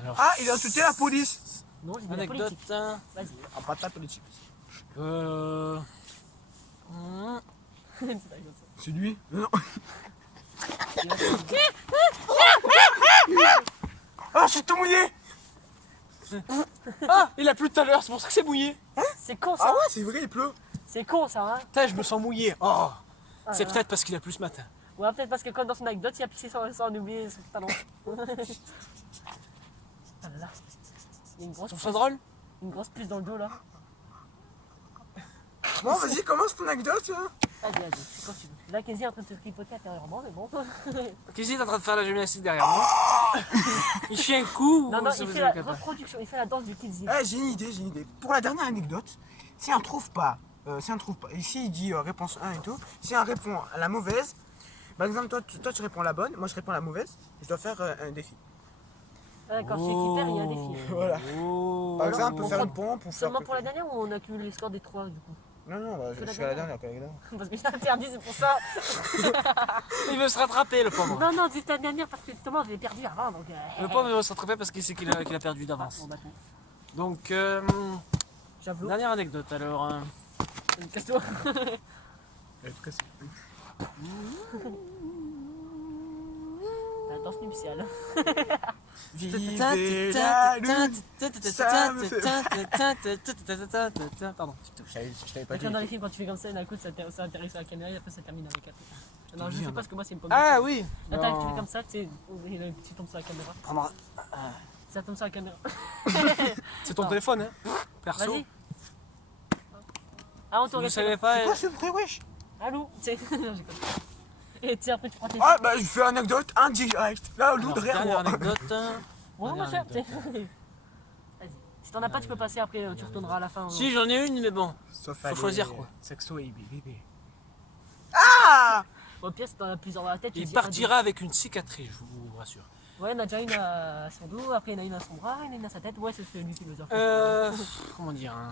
Alors, Ah, il a insulté la police! Non, j'ai dit la anecdote. politique. Vas-y. Ah, pas de la politique. Euh... C'est pas comme ça. C'est lui? Non. Il va se dire, Ah, je suis tout mouillé! Ah, il a plu tout à l'heure, c'est pour ça que c'est mouillé. c'est con Ah ça, ouais, c'est vrai, il pleut. c'est con ça. Hein. Putain, je me sens mouillé. Oh, Ah, c'est là. peut-être parce qu'il a plu ce matin. Ouais, peut-être parce que comme dans son anecdote, il a pissé sans oublier son talon. Ah là là. Il y a Tu trouves ça drôle? une grosse puce dans le dos là. Bon, vas-y, commence ton anecdote. Hein. Vas-y, c'est quand tu veux. Là, Kézy est en train de se tripoter intérieurement, mais bon. Qu'est-ce qu'il est en train de faire la gymnastique derrière moi? Il chie un coup Non, ou non, ça il vous fait avez la capté? reproduction, il fait la danse du Kézy. Eh, j'ai une idée. Pour la dernière anecdote, si on trouve pas, ici il dit réponse 1 et tout, si on répond à la mauvaise, par exemple, toi tu réponds la bonne, moi je réponds la mauvaise, je dois faire un défi. Ah, d'accord, chez Critère, il y a un défi. Voilà. Oh. Par exemple, on peut faire on une pompe ou faire. Seulement pour la dernière ou on accumule les scores des trois du coup? Non, bah, Que je la fais la dernière. dernière. Parce que j'ai interdit, c'est pour ça. Il veut se rattraper, le pauvre. Non, non, c'est la dernière parce que justement, je l'ai perdu avant donc. Le pauvre, il veut se rattraper parce qu'il sait qu'il a perdu Ah, d'avance. bon, bah, attends. Donc, Javelot, dernière anecdote alors. casse-toi. La danse nuptiale. Vivez la lune. Ça me fait- Pardon. Je t'avais pas C'est dit. comme dans les films quand tu fais comme ça, d'un coup ça atterrit sur la caméra et après ça termine avec un truc. Non, je dis, sais on pas a- ce que moi c'est une pomme. Ah oui. Là, tu Non. fais comme ça, tu sais, tu tombes sur la caméra. Prendre- Ça tombe sur la caméra. C'est ton Non. téléphone, hein. Perso. Vas-y. Ah, on te Vous regarde. savez pas. Quoi ce vrai, wesh? Allô, tu sais. Non, j'ai compris. Et tu sais, après tu prends tes. Ah, bah, je fais anecdote indirect. Là, au lieu Alors, de derrière dernière moi. anecdote. Bonjour dernière monsieur. tu sais. Vas-y. Si t'en as pas, tu peux passer après, tu retourneras à la fin. Si, j'en ai une, mais bon. Sauf Faut choisir, quoi. Sexo et bébé. Ah! Au pire, si t'en as plusieurs dans la tête, tu Il dis, partira avec une cicatrice, je vous rassure. Ouais, il y en a déjà une à son dos, après il y en a une à son bras, il y en a une à sa tête. Ouais, c'est lui qui nous a fait. Comment dire hein.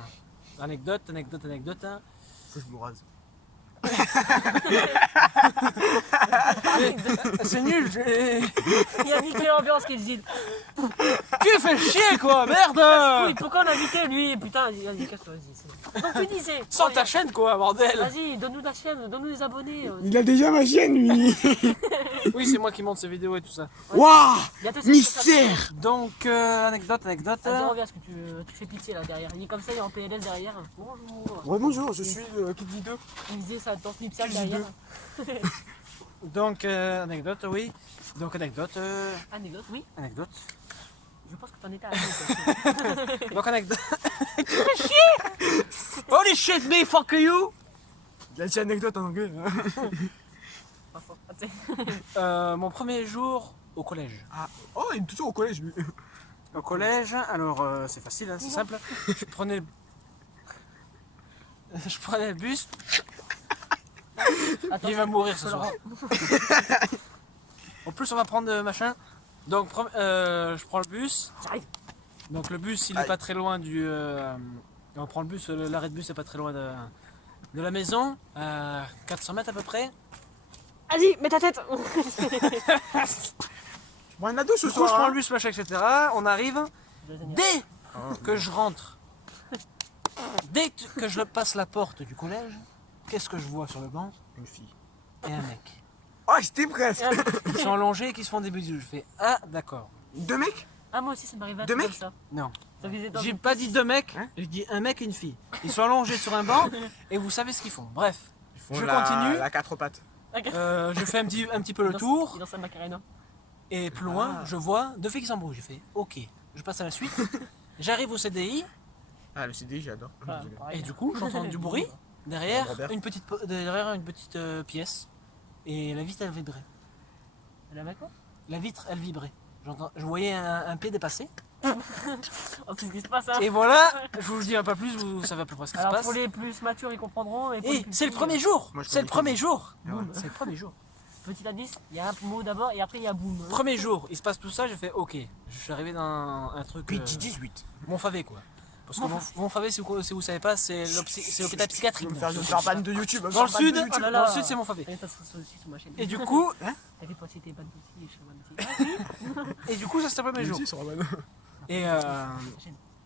Anecdote. Hein. Faut que je me rase. C'est nul, Il a niqué l'ambiance qu'il dit. Tu fais chier quoi, merde. Oui, pourquoi on a invité lui? Putain, vas-y, casse-toi, vas-y. c'est bon. Donc tu disais. Sans ta chaîne quoi, bordel. Vas-y, donne-nous la chaîne, donne-nous des abonnés. Il a déjà ma chaîne, lui. Oui, c'est moi qui monte ces vidéos et tout ça. Waouh! Bientôt, c'est Mystère! Donc, anecdote. Vas-y, reviens, parce que tu fais pitié là derrière. Il est comme ça, il est en PLS derrière. Bonjour. Ouais, bonjour, je suis Kid Video. Il faisait sa danse nuptiale Qui derrière. Donc, anecdote, oui. Donc, anecdote. Anecdote, oui. Anecdote. Je pense que t'en étais à l'anecdote. Donc, anecdote. Tu fais chier. Holy shit, me, fuck you. Il a dit anecdote en anglais. Pas fort. Ah, tu sais. Mon premier jour au collège. Ah. Oh, il est toujours au collège, lui. Au collège, alors c'est facile, hein, c'est simple. Je prenais le bus. Attends, Il va mourir ce je peux le soir. rendre. En plus, on va prendre machin. Donc, je prends le bus. J'arrive. Donc, le bus, il est Aïe. pas très loin du. On prend le bus, l'arrêt de bus est pas très loin de la maison, à 400 mètres à peu près. Vas-y, mets ta tête. Je prends un ado ce Du coup, je soir. prends le Hein. bus, machin, etc. On arrive. Dès que je rentre, dès que je passe la porte du collège, qu'est-ce que je vois sur le banc? Une fille. Et un mec. Oh, c'était presque. Ils sont allongés et qui se font des bisous. Je fais ah d'accord. Deux mecs? Ah, moi aussi, ça m'arrive à Deux tout comme mecs ça. Non. Ça faisait dans J'ai une- pas dit deux mecs, Hein j'ai dit un mec et une fille. Ils sont allongés sur un banc et vous savez ce qu'ils font. Bref, je La- continue. La quatre pattes. Je fais un petit peu le tour Il danse un macarena. et plus loin, Ah. je vois deux filles qui s'embrouillent. J'ai fait ok, je passe à la suite. J'arrive au CDI Ah, le CDI, j'adore. Ah, Désolé. pareil. et du coup j'entends du bruit derrière Robert. derrière une petite pièce et la vitre elle vibrait. Elle avait quoi? La vitre elle vibrait. Je voyais un pied dépasser. Oh, c'est ce qui se passe, hein. Et voilà, je vous le dis un peu plus, vous savez à peu près ce qui se Alors, passe. pour les plus matures, ils comprendront. Mais pour les Et plus c'est le petits, premier jour. Moi, je C'est le connais premier jour. Ah ouais. C'est le premier jour. Petit indice, il y a un mot d'abord et après il y a boum. Premier jour, il se passe tout ça, j'ai fait ok. Je suis arrivé dans un truc. Petit 18. Montfavet quoi. Parce que Montfavet, si vous savez pas, c'est l'hôpital psychiatrique. Je vais me faire ban de YouTube. Dans le sud, Oh là dans là. le sud c'est Montfavet. Et ça se passe aussi sur ma chaîne. Et du coup, T'inquiète pas si t'es ban aussi, je suis ban aussi. et du coup ça c'était le premier jour. Sur la ban. Et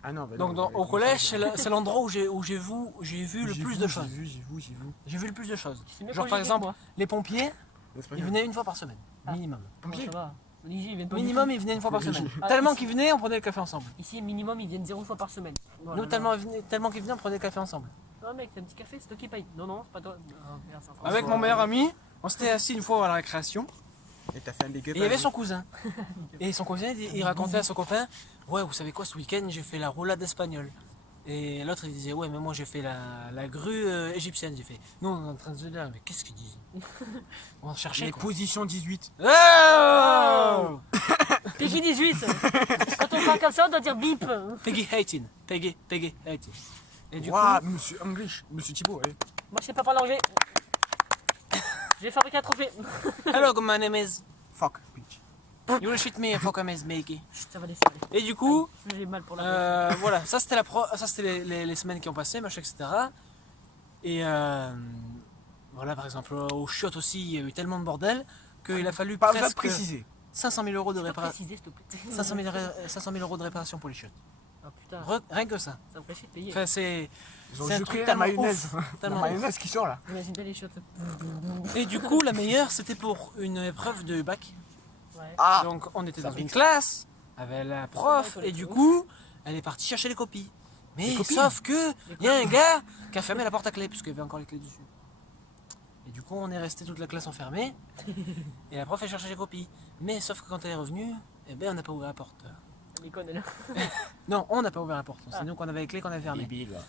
Ah non, bah donc non, au collège, c'est l'endroit où j'ai vu le plus de choses. J'ai vu. J'ai vu le plus de choses. C'est mieux Genre quand par j'étais exemple, moi. les pompiers, C'est pas ils grave. venaient une fois par semaine, Ah. minimum. Pompiers. Ça va. Ici, ils viennent pas du Minimum, tout. ils venaient une fois par semaine. Ah, Tellement ici- qu'ils venaient, on prenait le café ensemble. Ici, minimum, ils viennent 0 fois par semaine. Oh là Nous, là. tellement qu'ils venaient, on prenait le café ensemble. Non, mec, t'as un petit café, c'est toi qui paye. Non, non, c'est pas toi. Ah, merde, ça Avec mon meilleur ami, on s'était assis une fois à la récréation. Et t'as fait un big up. Et il y avait son cousin. Et son cousin, il racontait à son copain, ouais, vous savez quoi, ce week-end, j'ai fait la roulade espagnole. Et l'autre, il disait, ouais, mais moi, j'ai fait la grue égyptienne. J'ai fait, nous, on est en train de se dire, mais qu'est-ce qu'ils disent? On va chercher Les quoi. positions 18. Oh PG 18 Quand on parle comme ça, on doit dire bip. Peggy 18. Peggy 18. Et du Waouh, monsieur English. Monsieur Thibault, allez. Moi, je sais pas parler anglais. Je vais fabriquer un trophée. coup, hello, my name is. Fuck, bitch. You will shoot me, fuck, I'm Maggie. Ça va laisser aller. Et du coup, J'ai mal pour la voilà, ça c'était les semaines qui ont passé, machin, etc. Et voilà, par exemple, au chiottes aussi, il y a eu tellement de bordel qu'il a fallu Pas besoin de presque préciser. 500 000 euros de Tu peux réparation. préciser, s'il te plaît. 500 000 euros de réparation pour les chiottes. Ah putain, Rien que ça. ça me ferait chier de payer. Enfin, c'est Ils ont c'est un jeté truc la tellement mayonnaise. ouf, La tellement mayonnaise qui sort là. Imagine bien les shots. Et du coup, la meilleure, c'était pour une épreuve de bac. Ouais. Ah, Donc, on était Ça dans pique. une classe avec la prof, Ouais, et du coup, elle est partie chercher les copies. Mais Les copies sauf que, il y a un gars qui a fermé la porte à clé, parce qu'il y avait encore les clés dessus. Et du coup, on est resté toute la classe enfermée, et la prof, elle cherchait les copies. Mais sauf que quand elle est revenue, eh ben, on n'a pas ouvert la porte. Les connes, là. Non, on n'a pas ouvert la porte. C'est Ah. nous qu'on avait les clés qu'on avait fermées. débile là.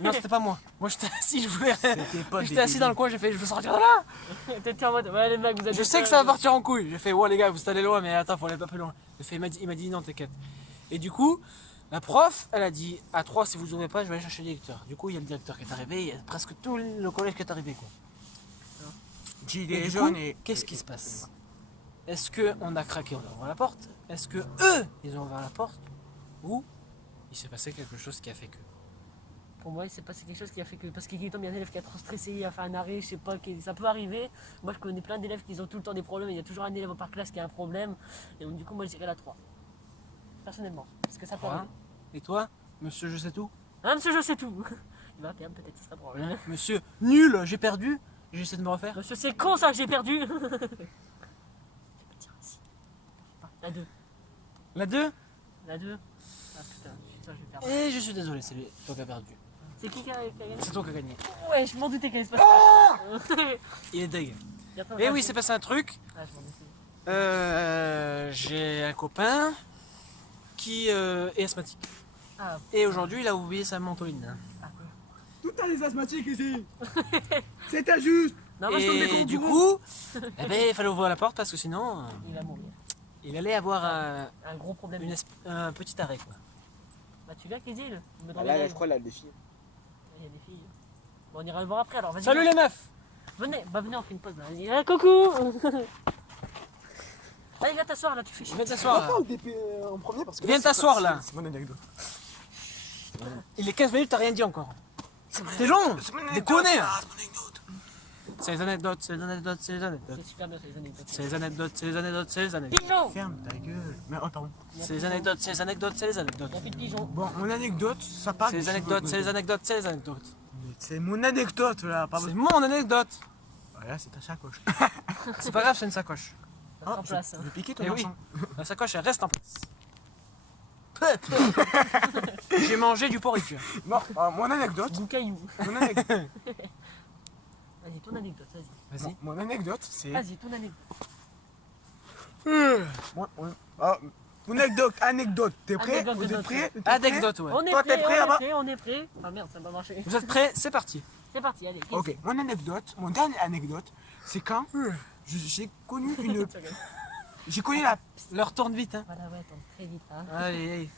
Non, c'était pas moi. Moi, j'étais assis, je voulais. C'était pas J'étais assis dans le coin, j'ai fait, je veux sortir de là. T'étais en mode, ouais, les mecs, vous êtes. Je sais que ça va partir en couille. J'ai fait, ouais, les gars, vous êtes allés loin, mais attends, faut aller pas plus loin. Il m'a dit, non, t'inquiète. Et du coup, la prof, elle a dit, à 3, si vous ouvrez pas, je vais aller chercher le directeur. Du coup, il y a le directeur qui est arrivé, il y a presque tout le collège qui est arrivé, quoi. Et Gilet du jaune coup, et. qu'est-ce qui se passe? Est-ce qu'on a craqué, on a ouvert la porte? Est-ce que eux, ils ont ouvert la porte? Ou il s'est passé quelque chose qui a fait que. Pour moi, il s'est passé quelque chose qui a fait que. Parce qu'il tombe, il y a un élève qui a trop stressé, il a fait un arrêt, je sais pas, ça peut arriver. Moi, je connais plein d'élèves qui ont tout le temps des problèmes, il y a toujours un élève par classe qui a un problème. Et donc, du coup, moi, je dirais la 3. Personnellement. Parce que ça peut Trois. arriver. Et toi, monsieur, je sais tout? Hein, monsieur, je sais tout. Il va perdre, peut-être, ce sera drôle. Hein, monsieur, nul, j'ai perdu, j'essaie de me refaire. Monsieur, c'est con ça que j'ai perdu. Je vais pas dire ici. La 2. La 2? La 2. Ah putain, je suis sûr que je vais perdre. Et je suis désolé, c'est toi qui as perdu. C'est qui qui a gagné? C'est toi qui as gagné. Ouais, je m'en doutais qu'elle allait se passer. Il est deg. Bientôt, Et ah, oui, c'est passé un truc. Ah, je m'en doutais. J'ai un copain qui est asthmatique. Ah, Et aujourd'hui, il a oublié sa mantoline. ah quoi. Tout a des asthmatiques ici. C'est injuste. Non, moi, je tombe Et des du gros coup, eh ben, il fallait ouvrir la porte parce que sinon, Il va mourir. il allait avoir Un gros problème. un petit arrêt. Quoi. Bah, tu viens, Kézil? Me Là, là, je crois, là, le défi. Il y a des filles. Bon, on ira le voir après alors. Vas-y. Salut les meufs! Venez, bah venez, on fait une pause. Vas-y. Ah, coucou. Allez, viens t'asseoir là, tu fais chier. Viens t'asseoir là. au DP en premier parce que. Viens t'asseoir là. C'est mon anecdote. Il est 15 minutes, t'as rien dit encore. T'es long! Déconner! Ah, c'est mon anecdote. C'est les anecdotes, c'est les anecdotes, c'est les anecdotes. C'est super bien, c'est les anecdotes. C'est les anecdotes, c'est les anecdotes, c'est les anecdotes. Pigeon. Ferme ta gueule. Mais oh, pardon. C'est les anecdotes, c'est les anecdotes, c'est les anecdotes. Il n'y a plus de pigeons. Bon, mon anecdote, ça parle. C'est les anecdotes, c'est les anecdotes, c'est les anecdotes. C'est mon anecdote là, pas C'est besoin. mon anecdote. Voilà, c'est ta sacoche. C'est pas grave, c'est une sacoche. Ça prend place. Je vais piquer ton Eh oui. argent. La sacoche, elle reste en place. J'ai mangé du porridge. Bon, mon anecdote. Du caillou. Mon anecdote, Vas-y, ton anecdote, vas-y. Vas-y. mon anecdote, c'est. Vas-y, ton anecdote. Mon anecdote, t'es prêt? Anecdote de Vous êtes notre- prêt? T'es prêt? Anecdote, ouais. On est Toi, t'es prêt, prêt, on est là-bas prêt, on est prêt. Ah merde, ça va pas marcher. Vous êtes prêts? C'est parti. C'est parti, allez. qu'est-ce Ok, mon dernière anecdote, c'est quand j'ai connu une. que tu regardes J'ai connu la. L'heure tourne vite, hein. Voilà, ouais, tourne très vite. Hein. Allez,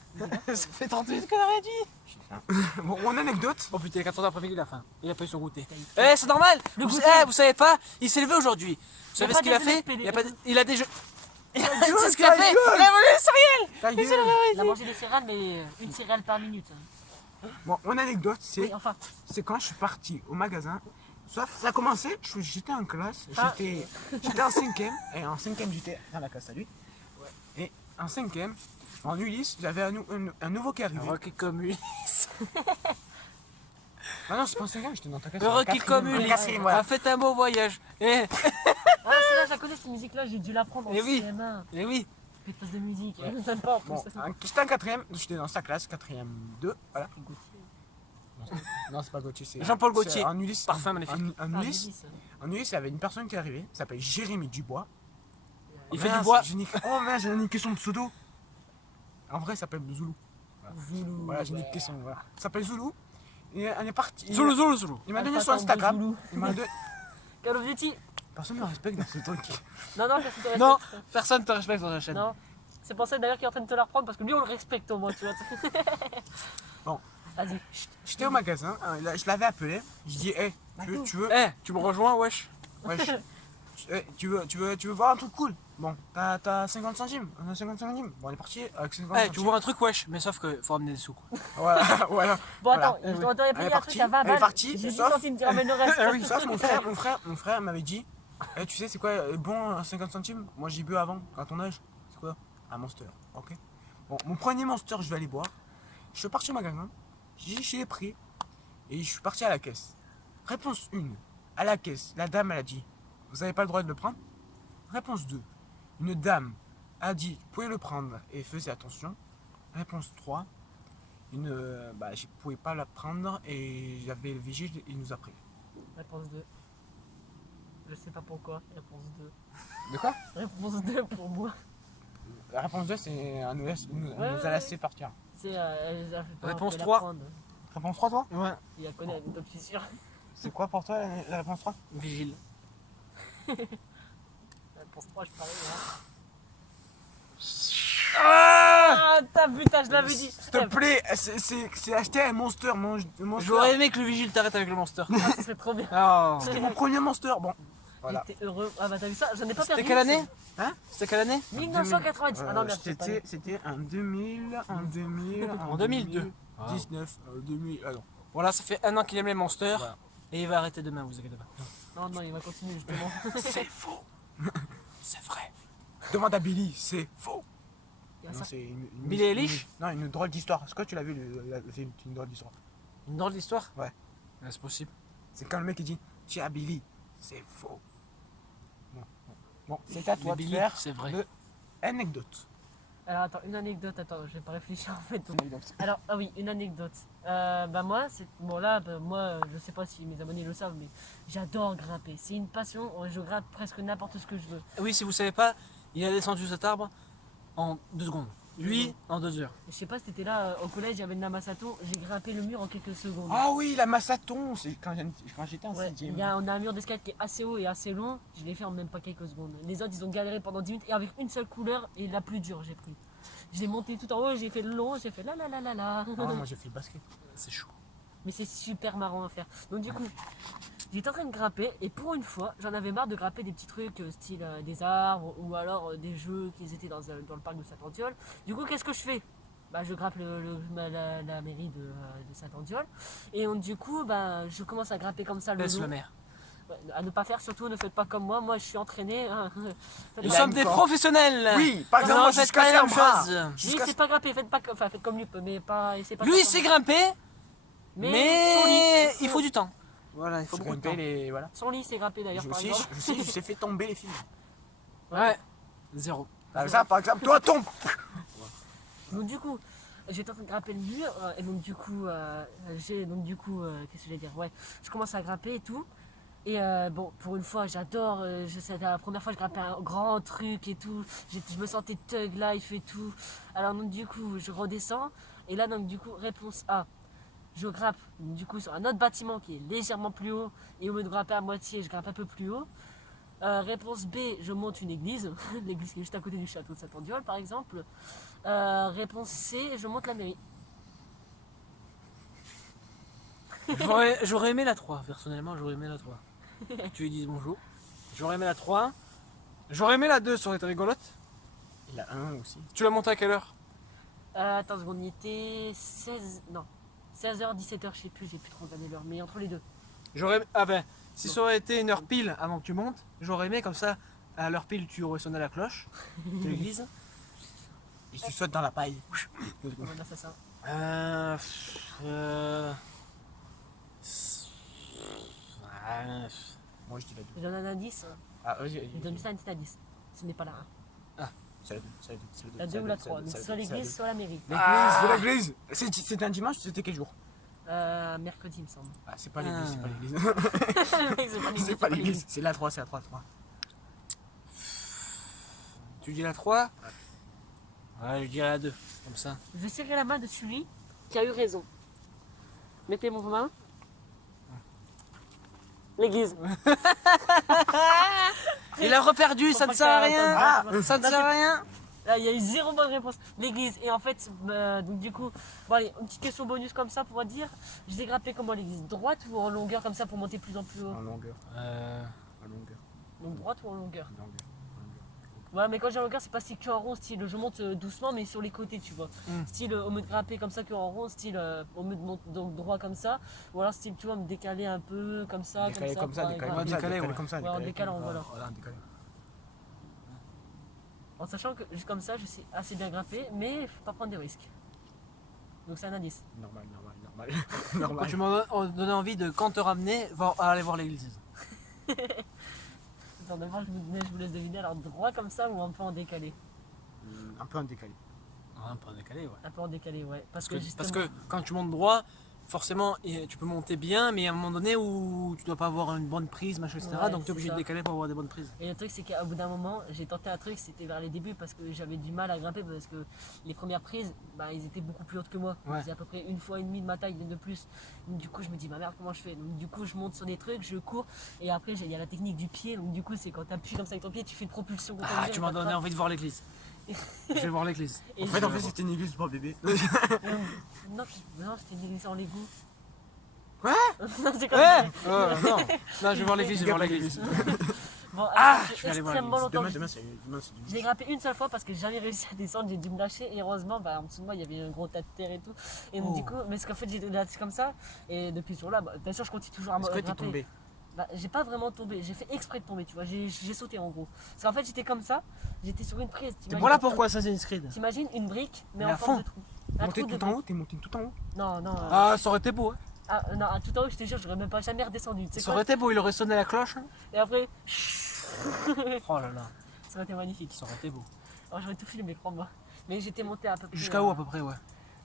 ça fait 30 minutes qu'on aurait dit. Bon, mon anecdote, Oh putain, 14h après-midi, il a faim. Il a pas eu son goûter. T'as eu Eh, c'est normal. Le Vous, goûter. vous savez pas, il s'est levé aujourd'hui. Vous savez pas ce qu'il a de fait? SPD. Il a pas il a déjà. gueule, C'est ce qu'il a ta fait. gueule. Il a volé les céréales. ta gueule. Il a mangé des céréales, mais une céréale par minute. Bon, mon anecdote, c'est Oui, enfin. c'est quand je suis parti au magasin. Sauf, ça a commencé, j'étais en classe, Ah. j'étais en 5ème, et en 5ème j'étais dans la classe à lui. Et en 5ème, en Ulysse, j'avais un nouveau qui arrivait. Rocky comme Ulysse. Ah non, c'est pas en 5ème, j'étais dans ta classe. Le Rocky comme en Ulysse. quatrième, voilà. A fait un beau voyage. Eh, Ah, celle-là, je la connais, cette musique-là, j'ai dû l'apprendre en Eh oui. CM1. eh oui. Pétasse de musique. Ouais. J'aime pas en plus. Bon, j'étais en 4ème, j'étais dans sa classe, 4ème 2, voilà. Non, c'est pas Gauthier, c'est Jean-Paul c'est Gaultier. En Ulysse, Parfum magnifique. En Ah, Ulysse, Ulysse. en Ulysse, il y avait une personne qui est arrivée, il s'appelle Jérémy Dubois. Il fait du Mince, bois. Oh mince, j'ai niqué son pseudo. En vrai, il s'appelle Zoulou. Zoulou. Voilà, j'ai niqué son. Voilà. Il s'appelle Zoulou. Et on est parti. Zoulou, zoulou, zoulou. Il m'a Ah, donné pas son tant de Instagram. Zoulou. Il m'a donné. Call of Duty. Personne ne me respecte dans ce truc. Non, non, personne te respecte. Non, personne te respecte dans la chaîne. Non. C'est pour ça d'ailleurs qu'il est en train de te la reprendre parce que lui on le respecte au moins, tu vois. Bon. Vas-y. J'étais au magasin, je l'avais appelé. Je dis, hé, tu veux. Eh, tu me rejoins, wesh. Wesh. Tu veux voir un truc cool? Bon, t'as 50 centimes. On a 50 centimes. Bon, on est parti avec 50 Eh, centimes. tu vois un truc, wesh. Mais sauf que faut amener des sous, quoi. Voilà, voilà. Bon, attends, Voilà. je dois te Elle est payer un truc partie, à 20 elle est balles. partie, J'ai 10 sauf- centimes, tu ramènes le reste. Ah oui. Sauf mon frère m'avait dit, eh, tu sais c'est quoi bon 50 centimes? Moi j'ai bu avant, à ton âge. C'est quoi? Un Monster, ok. Bon, mon premier Monster je vais aller boire. Je suis parti au magasin, j'ai les prix et je suis parti à la caisse. Réponse 1, à la caisse, la dame elle a dit, vous n'avez pas le droit de le prendre. Réponse 2, une dame a dit, vous pouvez le prendre et faisait attention. Réponse 3, je pouvais pas la prendre et j'avais le vigile, il nous a pris. Réponse 2. Je sais pas pourquoi. Réponse 2. De quoi? Réponse 2 pour moi. La réponse 2 c'est un nous Ouais, a laissé partir. C'est. Elle a fait pas Réponse on peut la 3. prendre. Réponse 3 toi? Ouais. Il la connaît, je suis sûr. C'est quoi pour toi la réponse 3? Vigile. Réponse 3, je parie. Hein. Ah, Ah, t'as putain, je l'avais dit. S'il te plaît, c'est acheter un Monster. j'aurais aimé que le vigile t'arrête avec le monster. Ah, ça serait trop bien. Oh. C'était mon premier Monster. Bon, voilà. J'étais heureux. Ah bah t'as vu ça? J'en ai pas perdu. C'était quelle année? Hein? C'était quelle année? 1990. Ah non, merde, c'est pas C'était en 2000, En 2002. 19, 2000, ah non. Voilà, ça fait un an qu'il aime les monsters. Voilà. Et il va arrêter demain, vous inquiétez pas. Non, non, il va continuer justement. C'est faux. C'est vrai. Demande à Billy, c'est faux. Il y a Non, ça. c'est une Billy Eilish? Non, une drôle d'histoire. Est-ce que tu l'as vu le film? C'est une drôle d'histoire. Une drôle d'histoire? Ouais. C'est possible. C'est quand le mec il dit, tiens Billy, c'est faux. Bon, c'est à toi Mais de Billy, faire c'est vrai. le anecdote. Alors attends, une anecdote, attends, je vais pas réfléchir en fait. Alors, ah oui, une anecdote. Bah moi, c'est bon là, bah, moi, je sais pas si mes abonnés le savent, mais j'adore grimper. C'est une passion. Je grimpe presque n'importe ce que je veux. Oui, si vous savez pas, il a descendu cet arbre en 2 secondes. Lui, en 2 heures. Je sais pas si t'étais là au collège, il y avait une Namasato, j'ai grimpé le mur en quelques secondes. Ah oui, la Massaton, c'est quand j'étais en Ouais, 6ème. on a un mur d'escalier qui est assez haut et assez long, je l'ai fait en même pas quelques secondes. Les autres ils ont galéré pendant 10 minutes et avec une seule couleur et la plus dure j'ai pris. Je l'ai monté tout en haut, j'ai fait le long, j'ai fait la la la la la. Ah, moi j'ai fait le basket. C'est chaud. Mais c'est super marrant à faire. Donc du coup, j'étais en train de grimper et pour une fois, j'en avais marre de grimper des petits trucs style des arbres ou alors des jeux qui étaient dans le parc de Saint-Antiol. Du coup, qu'est-ce que je fais? Bah, je grimpe la mairie de Saint-Antiol et donc, du coup, bah, je commence à grimper comme ça le Laisse long. le maire. Ouais, à ne pas faire, surtout ne faites pas comme moi, je suis entraîné. Hein. Nous Il a sommes une des force. professionnels. Oui, par Non, exemple, moi, faites jusqu'à pas la même Serra. chose. Lui, Jusqu'à- c'est pas grimper, faites comme lui, mais pas. C'est pas Lui, faire c'est comme grimper, moi. mais il solide. faut du temps. Voilà, il faut Je beaucoup de grimpais temps. les. Voilà. Son lit s'est grimpé d'ailleurs par exemple. Je sais fait tomber les films. Ouais, 0. Ah, ça, par exemple, toi, tombe. Donc du coup, j'étais en train de grimper le mur et donc du coup, qu'est-ce que je vais dire? Ouais, je commence à grimper et tout. Et bon, pour une fois, j'adore. C'était la première fois que je grimpais un grand truc et tout. Je me sentais thug life et tout. Alors donc du coup, je redescends et là donc du coup, réponse A. Je grimpe du coup sur un autre bâtiment qui est légèrement plus haut et au lieu de grimper à moitié, je grimpe un peu plus haut. Réponse B, je monte une église, l'église qui est juste à côté du château de Saint-Andiol par exemple. Réponse C, je monte la mairie. J'aurais aimé la 3, personnellement, j'aurais aimé la 3. Que tu lui dises bonjour. J'aurais aimé la 3. J'aurais aimé la 2, ça aurait été rigolote. Il a un aussi. Tu l'as monté à quelle heure? Attends une seconde, il était 16h, 17h, je sais plus, j'ai plus trop regardé l'heure, mais entre les deux. Ah ben, si ça aurait été une heure pile avant que tu montes, j'aurais aimé comme ça, à l'heure pile, tu aurais sonné la cloche de l'église. Et tu sautes dans la paille. Mon assassin. Euh, pff, euh, ouais, Moi, je dis la 2. Je donne un indice, Ah, vas-y, je donne juste un petit indice. Ce n'est pas la 1. C'est la 2. C'est la 2. C'est La 2 ou la 3, donc soit l'église, soit la mairie. L'église. C'était un dimanche, c'était quel jour? Mercredi, il me semble. Ah, c'est pas l'église, c'est pas l'église. Mec, C'est pas l'église, c'est la 3, c'est la 3. Tu dis la 3? Ouais, je dirais la 2, comme ça. Je vais serrer la main de celui qui a eu raison. Mettez vos mains. L'église. Il a reperdu, ça ne sert à rien. Ah, Ça ne sert à rien. Là, il y a eu 0 bonne réponse. L'église. Et en fait, donc du coup, bon, allez, une petite question bonus comme ça pour dire. Je l'ai grimpé comment l'église? Droite ou en longueur comme ça pour monter plus en plus haut? En longueur. En longueur. Donc droite ou en longueur? En longueur. Ouais, mais quand j'ai en longueur, c'est pas si qu'en rond, style je monte doucement, mais sur les côtés, tu vois. Style au lieu de grimper comme ça qu'en rond, style au lieu de monter donc droit comme ça. Ou alors, style, tu vois, me décaler un peu comme ça. Décalé comme ça, pour décalé arriver à- comme ça, décalé, décalé ouais. comme ça. Ouais, en décalant, voilà. Voilà, décalé. En sachant que juste comme ça, je sais assez bien grimper, mais il faut pas prendre des risques. Donc c'est un indice. Normal. Quand Normal. tu m'as donné envie de, quand te ramener, aller voir l'église. Attends, d'abord, je vous laisse deviner. Alors droit comme ça ou un peu en décalé? Un peu en décalé. Un peu décalé, ouais. Un peu en décalé, ouais. Parce que quand tu montes droit, forcément, tu peux monter bien, mais à un moment donné où tu dois pas avoir une bonne prise, machin, etc. Ouais, Donc tu es c'est obligé de ça. décaler pour avoir des bonnes prises. Et le truc, c'est qu'au bout d'un moment, j'ai tenté un truc, c'était vers les débuts parce que j'avais du mal à grimper parce que les premières prises, bah, ils étaient beaucoup plus hautes que moi. Ouais. Ils faisaient à peu près 1,5 fois de ma taille de plus. Donc, du coup, je me dis, ma merde, comment je fais? Donc, du coup, je monte sur des trucs, je cours et après, il y a la technique du pied. Donc, du coup, c'est quand tu appuies comme ça avec ton pied, tu fais une propulsion. contre le Ah, mur, tu et m'as pas de donné frappe. envie de voir l'église. Je vais voir l'église. Et En je- fait, c'était une église pour bébé. non, non, c'était une église en Lego. Quoi? Non, c'est comme Ouais, non, je vais voir l'église, je vais voir l'église. Bon, Ah, j'ai je vais aller voir extrêmement longtemps. Demain, c'est Je l'ai grimpé une seule fois parce que j'ai jamais réussi à descendre, j'ai dû me lâcher et heureusement bah, en dessous de moi il y avait un gros tas de terre et tout. Et donc, du coup, mais ce qu'en fait j'ai laissé comme ça et depuis ce jour-là, bah, bien sûr je continue toujours à me Est-ce que t'es grimper. tombé? Bah, j'ai pas vraiment tombé, j'ai fait exprès de tomber, tu vois, j'ai sauté en gros. Parce qu'en fait j'étais comme ça, j'étais sur une prise. Et voilà pourquoi Assassin's Creed. T'imagines une brique mais Mais en à forme fond. de trou. Un Monté trou de tout en brique. haut? T'es monté tout en haut? Non, non, Ah, ça aurait été beau. Hein. non, tout en haut je te jure, j'aurais même pas jamais redescendu. Tu sais Ça quoi? aurait été beau, il aurait sonné la cloche. Hein. Et après, Oh là là, ça aurait été magnifique. ça aurait été beau. Alors j'aurais tout filmé, crois-moi. Mais j'étais monté à peu près. Jusqu'à où à peu près, ouais.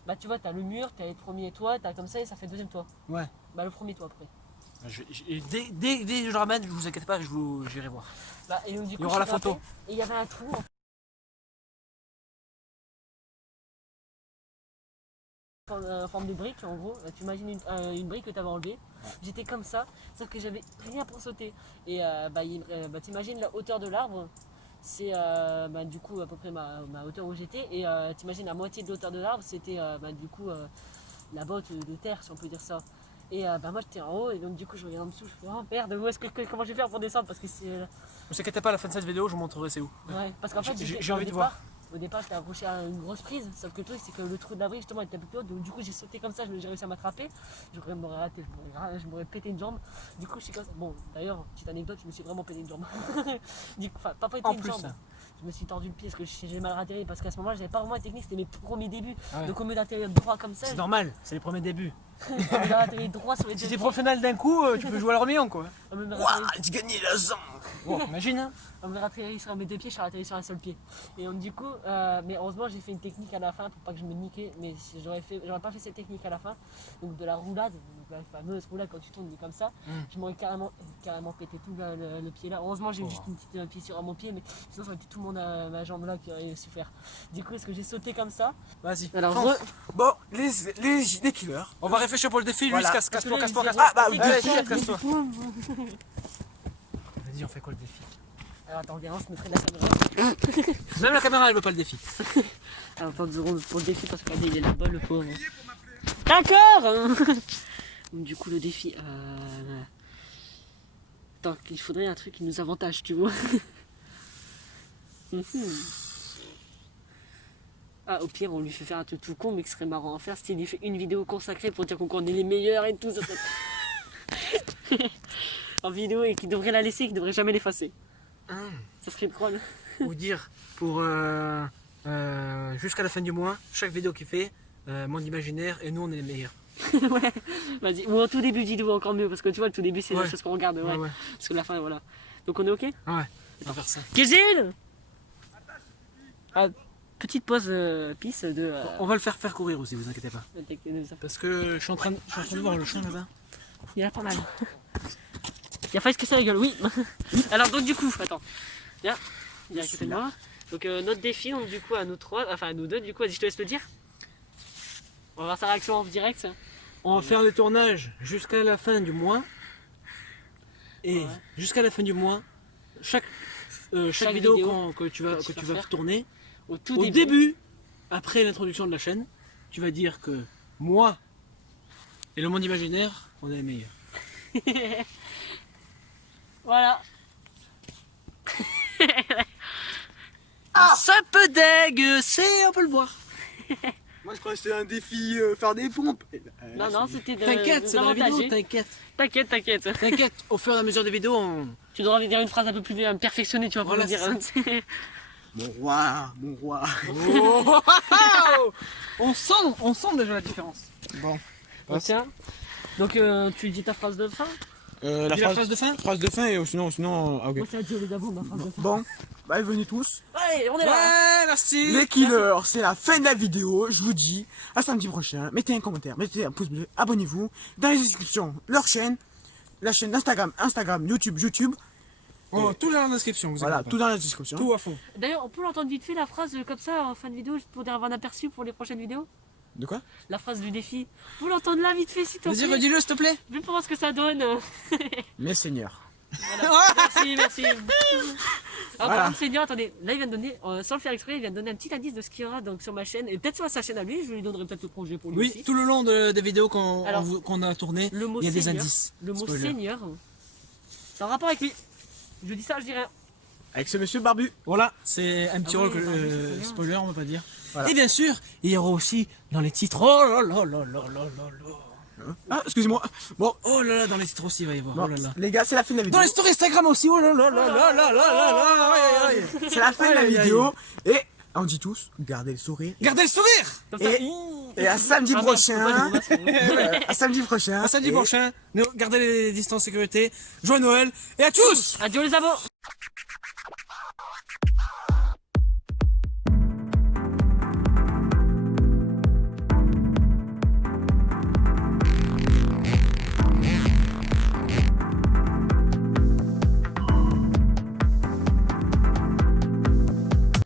Bah tu vois, t'as le mur, t'as les premiers toits, t'as comme ça et ça fait le deuxième toit. Ouais. Bah le premier toit après. Dès que je le ramène, je vous inquiète pas, j'irai voir. Bah, et donc, du Il y coup, aura la je suis photo. grimpé, et il y avait un trou en forme de brique en gros. Tu imagines une brique que tu avais enlevée. J'étais comme ça, sauf que j'avais rien pour sauter. Et t'imagines la hauteur de l'arbre. C'est du coup à peu près ma hauteur où j'étais. Et t'imagines la moitié de l'hauteur de l'arbre, c'était du coup la botte de terre, si on peut dire ça. Et moi j'étais en haut et donc du coup je regarde en dessous, je fais oh merde, comment je vais faire pour descendre parce que c'est. Ne vous inquiétez pas, à la fin de cette vidéo, je vous montrerai c'est où. Ouais, parce qu'en fait J'ai envie de voir. Au départ j'étais accroché à une grosse prise, sauf que le truc c'est que le trou de la brique justement était un peu plus haut, donc du coup j'ai sauté comme ça, j'ai réussi à m'attraper, je m'aurais raté, je m'aurais pété une jambe. Du coup je suis comme ça. Bon d'ailleurs, petite anecdote, je me suis vraiment pété une jambe. Enfin pas pété En une plus, jambe. hein. je me suis tordu le pied parce que j'ai mal atterri. Parce qu'à ce moment-là, j'avais pas vraiment la technique, c'était mes premiers débuts. Ah ouais. Donc au lieu d'atterrir droit comme ça, C'est normal, c'est les premiers débuts. j'ai atterri droit sur les deux Si t'es pieds. professionnel d'un coup, tu peux jouer à l'Orméon quoi. Au lieu de Waouh, m'atterrir- tu gagnes l'argent. Bon, imagine hein. au lieu d'atterrir sur mes deux pieds, je suis atterri sur un seul pied. Et donc du coup, mais heureusement, j'ai fait une technique à la fin pour pas que je me niquais. Mais si j'aurais pas fait cette technique à la fin, donc de la roulade, donc la fameuse roulade quand tu tournes comme ça, je m'aurais carrément pété tout le pied là. Heureusement, j'ai eu juste une petite fissure à mon pied, mais sinon ça aurait été tout le monde à ma jambe là qui aurait souffert. Du coup, est-ce que j'ai sauté comme ça? Vas-y. Alors, fonce. Bon, les killers. On va réfléchir pour le défi, lui Voilà. casse-toi. Ah, bah, Allez, défi. casse-toi. Vas-y, on fait quoi le défi? Alors attends, viens, on se mettrait la caméra. Même la caméra elle veut pas le défi. Alors attends 2 secondes pour le défi parce que regardez, il est là-bas le pauvre. D'accord. Donc, du coup le défi. Attends, il faudrait un truc qui nous avantage, tu vois. Ah, au pire, on lui fait faire un truc tout con, mais qui serait marrant à faire. S'il lui fait une vidéo consacrée pour dire qu'on est les meilleurs et tout, ça serait... en vidéo et qu'il devrait la laisser, qu'il devrait jamais l'effacer. Ça serait drôle. Ou dire pour jusqu'à la fin du mois, chaque vidéo qu'il fait, monde imaginaire et nous on est les meilleurs. Ouais, vas-y. Ou en tout début de vidéo, encore mieux, parce que tu vois, le tout début, c'est Ouais. la chose qu'on regarde. Ouais. Ouais. Parce que la fin, voilà. Donc on est ok? Ouais, on va faire ça. Kézil! Ah, petite pause pisse de. On va le faire courir aussi, vous inquiétez pas. Il Parce que je suis en train de voir le champ là-bas. y en a pas mal. Il a failli se casser la gueule, oui. Alors, donc, du coup, attends. Viens à côté de moi. Donc, notre défi, donc, du coup, à nous trois, enfin à nous deux, du coup, vas-y, je te laisse le dire. On va voir sa réaction en direct. On va faire le tournage jusqu'à la fin du mois. Et Ouais. jusqu'à la fin du mois, chaque vidéo, que tu vas faire. tourner, Au tout au début. début, après l'introduction de la chaîne, tu vas dire que moi et le monde imaginaire, on est les meilleurs. Voilà. Ça peut deg, on peut le voir. Moi, je croyais que c'était un défi faire des pompes. Non, non, c'était de. T'inquiète, de c'est dans la vidéo, l'avantager. t'inquiète. T'inquiète. T'inquiète, au fur et à mesure des vidéos, on... Tu devras dire une phrase un peu plus perfectionnée, tu vas Voilà, pas me dire. Mon roi, mon roi. on sent déjà la différence. Bon. Donc, tiens. Donc, tu dis ta phrase de fin? La Dis la phrase de fin. Phrase de fin et sinon, ah, ok. Moi, c'est adieu les abos, ma phrase de fin. Bon, bah venez tous. Allez, on est là! Ouais, merci. Les killers, c'est la fin de la vidéo. Je vous dis à samedi prochain. Mettez un commentaire, mettez un pouce bleu, abonnez-vous. Dans les descriptions, leur chaîne, la chaîne Instagram, YouTube. Oh, tout dans la description, vous Voilà, inquiétez tout pas. dans la description. Tout à fond. D'ailleurs, on peut l'entendre vite fait la phrase comme ça en fin de vidéo juste pour dire avoir un aperçu pour les prochaines vidéos? De quoi? La phrase du défi. Vous l'entendez là vite fait s'il te Vas-y, plaît? redis-le, s'il te plaît. Juste pour voir ce que ça donne. Mes seigneurs. Merci. Alors, Voilà. par contre, Seigneur, attendez, là il vient de donner, sans le faire exprès, il vient de donner un petit indice de ce qu'il y aura donc, sur ma chaîne et peut-être sur sa chaîne à lui. Je lui donnerai peut-être le projet pour lui Oui, aussi. tout le long des vidéos qu'on Alors, qu'on a tournées, Le mot il y a des Seigneur, indices. Le mot Spoiler. Seigneur, c'est en rapport avec lui. Je dis ça, je dis rien. Avec ce monsieur barbu. Voilà, c'est un petit Ah rôle oui, que, c'est bien. spoiler, on va pas dire. Voilà. Et bien sûr, il y aura aussi dans les titres. Oh là là là là là là là. Ah, excusez-moi. Bon, Oh là là, dans les titres aussi, il va y avoir. bon, Oh là là. les gars, c'est la fin de la vidéo. Dans les stories Instagram aussi. Oh là là là là là là là là. Aïe, aïe, aïe. C'est la fin de la Aïe, aïe, aïe. vidéo. Et on dit tous, gardez le sourire. Gardez le sourire. Comme ça. Et à samedi Ah, merde, faut pas prochain. le masque, hein. À samedi prochain. À samedi Et- prochain. Gardez les distances de sécurité. Joyeux Noël. Et à tous. Adieu les abos.